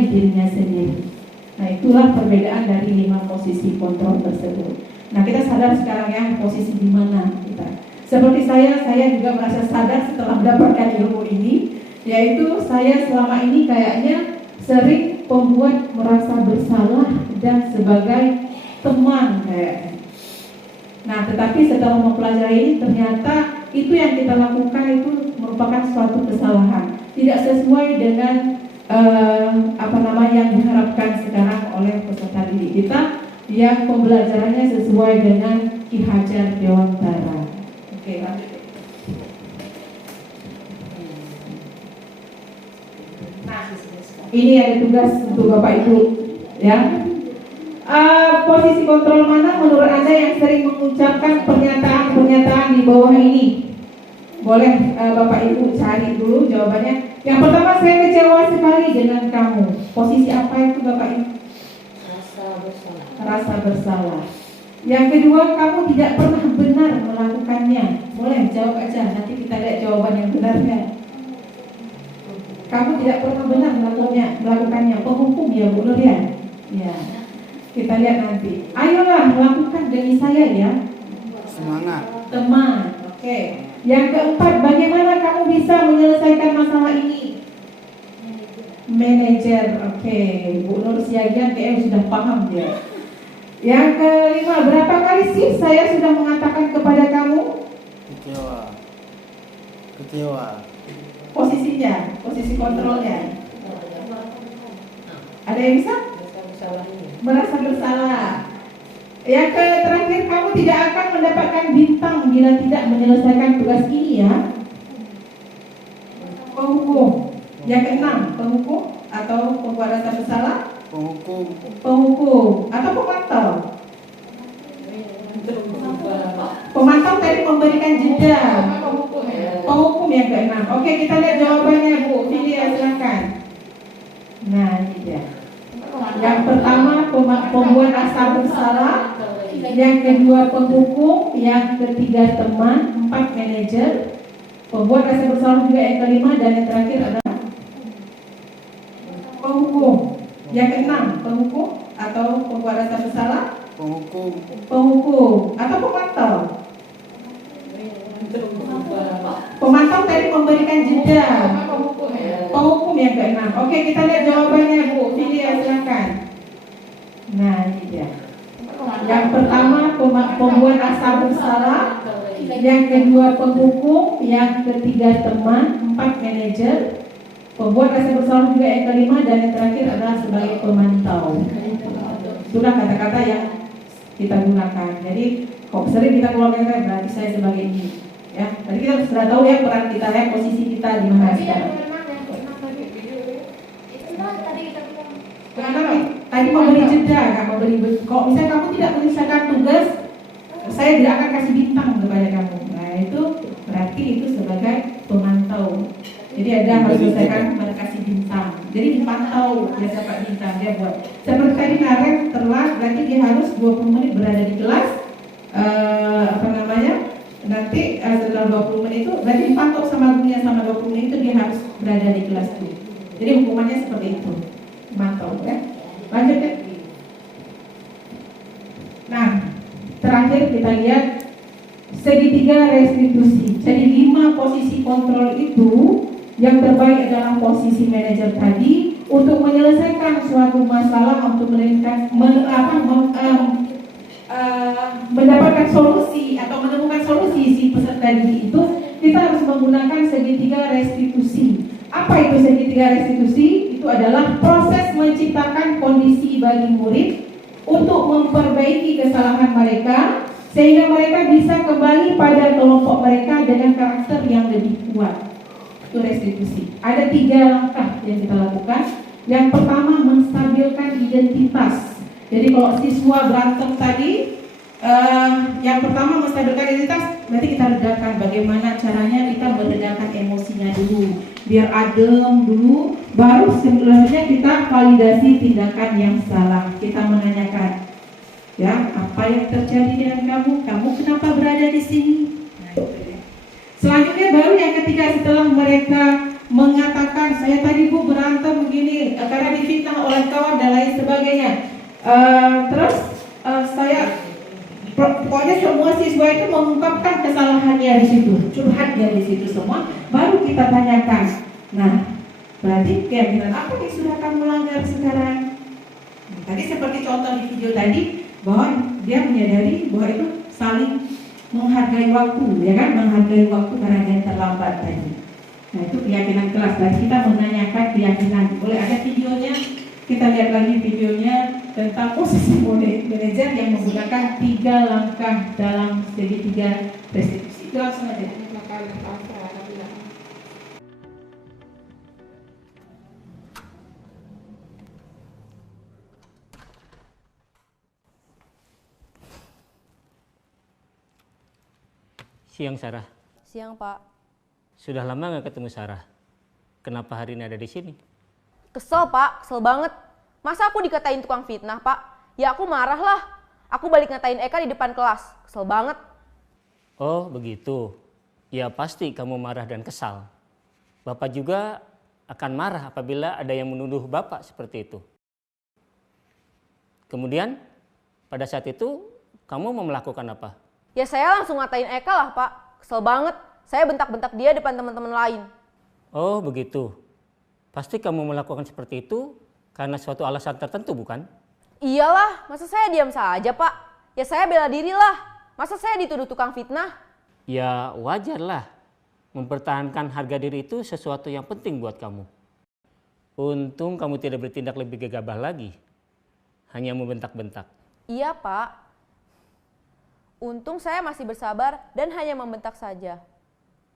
Dirinya sendiri. Nah, itulah perbedaan dari 5 posisi kontrol tersebut. Nah, kita sadar sekarang ya posisi di mana kita. Seperti saya juga merasa sadar setelah mendapatkan ilmu ini, yaitu saya selama ini kayaknya sering membuat merasa bersalah dan sebagai teman kayaknya. Nah, tetapi setelah mempelajari ini ternyata itu yang kita lakukan itu merupakan suatu kesalahan, tidak sesuai dengan yang diharapkan sekarang oleh peserta didik kita yang pembelajarannya sesuai dengan Ki Hajar Dewantara. Oke, lanjut. Nah, ini ada tugas untuk Bapak Ibu, ya. Posisi kontrol mana menurut Anda yang sering mengucapkan pernyataan-pernyataan di bawah ini? Boleh Bapak Ibu cari dulu jawabannya. Yang pertama, saya kecewa sekali dengan kamu. Posisi apa itu Bapak Ibu? Rasa bersalah. Yang kedua, kamu tidak pernah benar melakukannya. Boleh jawab aja, nanti kita lihat jawaban yang benarnya. Kamu tidak pernah benar melakukannya. Penghukum ya Bu Nur ya? Ya. Kita lihat nanti. Ayolah lakukan demi saya ya. Semangat. Teman. Oke. Yang keempat, bagaimana kamu bisa menyelesaikan masalah ini? Manajer. Oke. Bu Nur Siagian kayaknya sudah paham dia. Yang kelima, berapa kali sih saya sudah mengatakan kepada kamu? Kecewa. Posisinya, posisi kontrolnya. Ada yang bisa? Merasa bersalah. Yang terakhir, kamu tidak akan mendapatkan bintang bila tidak menyelesaikan tugas ini ya. Penghukum. Yang keenam, penghukum atau pembuat rasa bersalah? Penghukum atau pemantau? Pemantau tadi memberikan jeda. Penghukum yang keenam. Oke, kita lihat jawabannya Bu. Filia silakan. Nah, ini dia. Yang pertama pembuat rasa bersalah, yang kedua penghukum, yang ketiga teman, empat manajer, pembuat rasa bersalah juga yang kelima, dan yang terakhir adalah penghukum. Yang keenam penghukum atau pembuat rasa bersalah? Penghukum atau pemantau? Pemantau tadi memberikan jeda. Penghukum yang keenam. Oke, kita lihat jawabannya Bu. Filia silakan. Nah, ini dia. Yang pertama pembuat rasa bersalah, yang kedua penghukum, yang ketiga teman, empat manajer, pembuat rasa bersalah juga yang kelima, dan yang terakhir adalah sebagai pemantau. Itulah kata-kata yang kita gunakan. Jadi kok sering kita keluarkan berarti saya sebagai ini. Ya, tadi kita sudah tahu ya peran kita ya, posisi kita di mana sekarang. Tadi memberi jeda, nggak memberi. Kalau misalnya kamu tidak menyelesaikan tugas, saya tidak akan kasih bintang kepada kamu. Nah itu berarti itu sebagai pemantau. Jadi ada harus menyelesaikan kepada kasih bintang. Jadi dipantau dia dapat bintang dia buat. Seperti tadi Karen telat, berarti dia harus 20 menit berada di kelas. Nanti setelah 20 menit itu berarti dipantau sama gurunya sama 20 menit itu dia harus berada di kelas itu. Jadi hukumannya seperti itu. Mantau ya. Lanjut ya. Nah, terakhir kita lihat segitiga restitusi. Jadi 5 posisi kontrol itu yang terbaik adalah posisi manajer tadi untuk menyelesaikan suatu masalah, untuk mendapatkan solusi atau menemukan solusi si peserta didik itu, kita harus menggunakan segitiga restitusi. Apa itu segitiga restitusi? Itu adalah proses menciptakan kondisi bagi murid untuk memperbaiki kesalahan mereka sehingga mereka bisa kembali pada kelompok mereka dengan karakter yang lebih kuat. Itu restitusi. Ada 3 langkah yang kita lakukan. Yang pertama, menstabilkan identitas. Jadi kalau siswa berantem tadi, yang pertama menstabilkan identitas, berarti kita redakan bagaimana caranya kita meredakan emosinya dulu, biar adem dulu, baru selanjutnya kita validasi tindakan yang salah. Kita menanyakan, ya apa yang terjadi dengan kamu kenapa berada di sini? Nah, itu. Selanjutnya baru yang ketiga, setelah mereka mengatakan saya tadi Bu berantem begini karena difitnah oleh kawan dan lain sebagainya. Terus saya pokoknya semua siswa itu mengungkapkan kesalahannya di situ, curhatnya di situ semua, baru kita tanyakan. Nah, berarti keyakinan apa yang sudah kamu langgar sekarang? Nah, tadi seperti contoh di video tadi bahwa dia menyadari bahwa itu saling menghargai waktu, ya kan? Menghargai waktu karena dia terlambat tadi. Nah, itu keyakinan kelas. Dan kita menanyakan keyakinan. Boleh ada videonya? Kita lihat lagi videonya tentang posisi manajer yang menggunakan 3 langkah dalam segitiga restitusi. Itu langsung aja. Siang Sarah. Siang Pak. Sudah lama nggak ketemu Sarah. Kenapa hari ini ada di sini? Kesel Pak, kesel banget. Masa aku dikatain tukang fitnah Pak? Ya aku marah lah. Aku balik ngatain Eka di depan kelas. Kesel banget. Oh begitu. Ya pasti kamu marah dan kesal. Bapak juga akan marah apabila ada yang menuduh Bapak seperti itu. Kemudian pada saat itu kamu mau melakukan apa? Ya saya langsung ngatain Eka lah Pak. Kesel banget. Saya bentak-bentak dia depan teman-teman lain. Oh begitu. Pasti kamu melakukan seperti itu karena suatu alasan tertentu bukan? Iyalah, masa saya diam saja Pak? Ya saya bela diri lah. Masa saya dituduh tukang fitnah? Ya wajarlah. Mempertahankan harga diri itu sesuatu yang penting buat kamu. Untung kamu tidak bertindak lebih gegabah lagi. Hanya membentak-bentak. Iya Pak. Untung saya masih bersabar dan hanya membentak saja.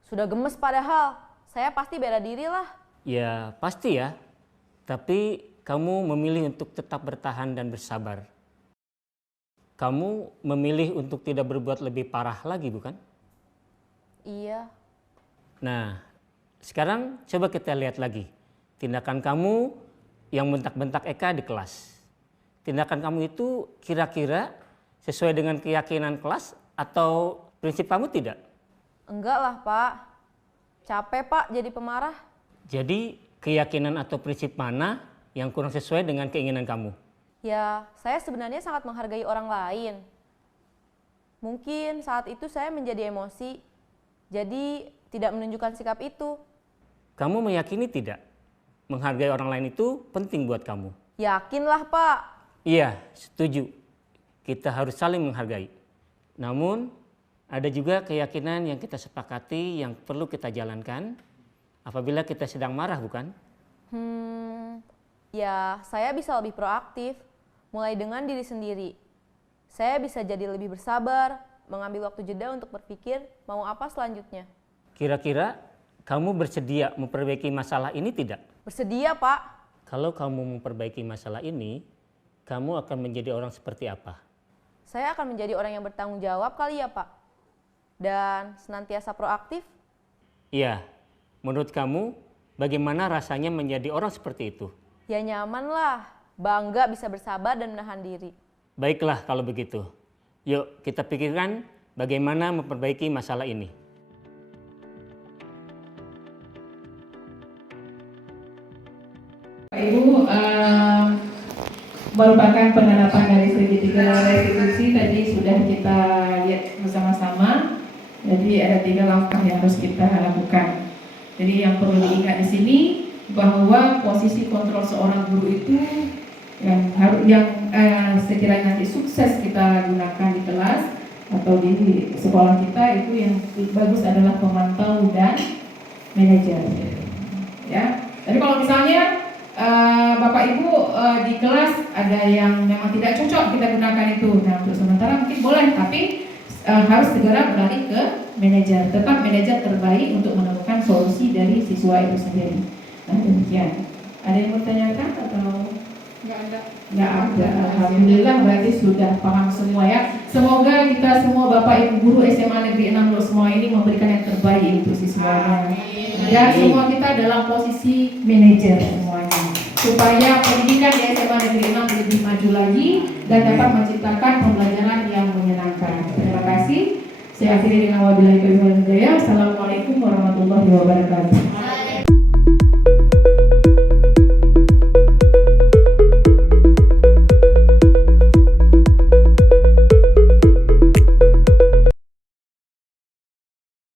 Sudah gemes padahal, saya pasti bela diri lah. Ya pasti ya, tapi kamu memilih untuk tetap bertahan dan bersabar. Kamu memilih untuk tidak berbuat lebih parah lagi bukan? Iya. Nah, sekarang coba kita lihat lagi. Tindakan kamu yang bentak-bentak Eka di kelas. Tindakan kamu itu kira-kira sesuai dengan keyakinan kelas atau prinsip kamu tidak? Enggak lah Pak. Capek Pak jadi pemarah. Jadi keyakinan atau prinsip mana yang kurang sesuai dengan keinginan kamu? Ya, saya sebenarnya sangat menghargai orang lain. Mungkin saat itu saya menjadi emosi, jadi tidak menunjukkan sikap itu. Kamu meyakini tidak? Menghargai orang lain itu penting buat kamu. Yakinlah Pak. Iya, setuju. Kita harus saling menghargai. Namun, ada juga keyakinan yang kita sepakati yang perlu kita jalankan apabila kita sedang marah, bukan? Ya saya bisa lebih proaktif, mulai dengan diri sendiri. Saya bisa jadi lebih bersabar, mengambil waktu jeda untuk berpikir mau apa selanjutnya. Kira-kira kamu bersedia memperbaiki masalah ini tidak? Bersedia Pak. Kalau kamu memperbaiki masalah ini, kamu akan menjadi orang seperti apa? Saya akan menjadi orang yang bertanggung jawab kali ya Pak. Dan senantiasa proaktif. Iya, menurut kamu bagaimana rasanya menjadi orang seperti itu? Ya nyaman lah, bangga bisa bersabar dan menahan diri. Baiklah kalau begitu. Yuk kita pikirkan bagaimana memperbaiki masalah ini. Pak Ibu, merupakan penerapan dari segitiga restitusi tadi sudah kita lihat bersama-sama. Jadi ada 3 langkah yang harus kita lakukan. Jadi yang perlu diingat di sini bahwa posisi kontrol seorang guru itu yang sekiranya nanti sukses kita gunakan di kelas atau di sekolah kita, itu yang bagus adalah pemantau dan manajer. Ya. Jadi kalau misalnya Bapak Ibu di kelas ada yang memang tidak cocok kita gunakan itu, nah untuk sementara mungkin boleh, tapi harus segera beralih ke manajer. Tetap manajer terbaik untuk menemukan solusi dari siswa itu sendiri. Nah demikian. Ada yang mau tanyakan atau? Nggak ada. Alhamdulillah berarti sudah paham semua ya. Semoga kita semua Bapak Ibu guru SMA Negeri 6 semua ini memberikan yang terbaik untuk siswanya. Dan semua kita dalam posisi manajer semuanya, supaya pendidikan di SMA Negeri 6 lebih maju lagi dan dapat menciptakan pembelajaran yang menyenangkan. Terima kasih. Saya akhiri dengan wabillahi taufiq wal hidayah. Assalamualaikum warahmatullahi wabarakatuh.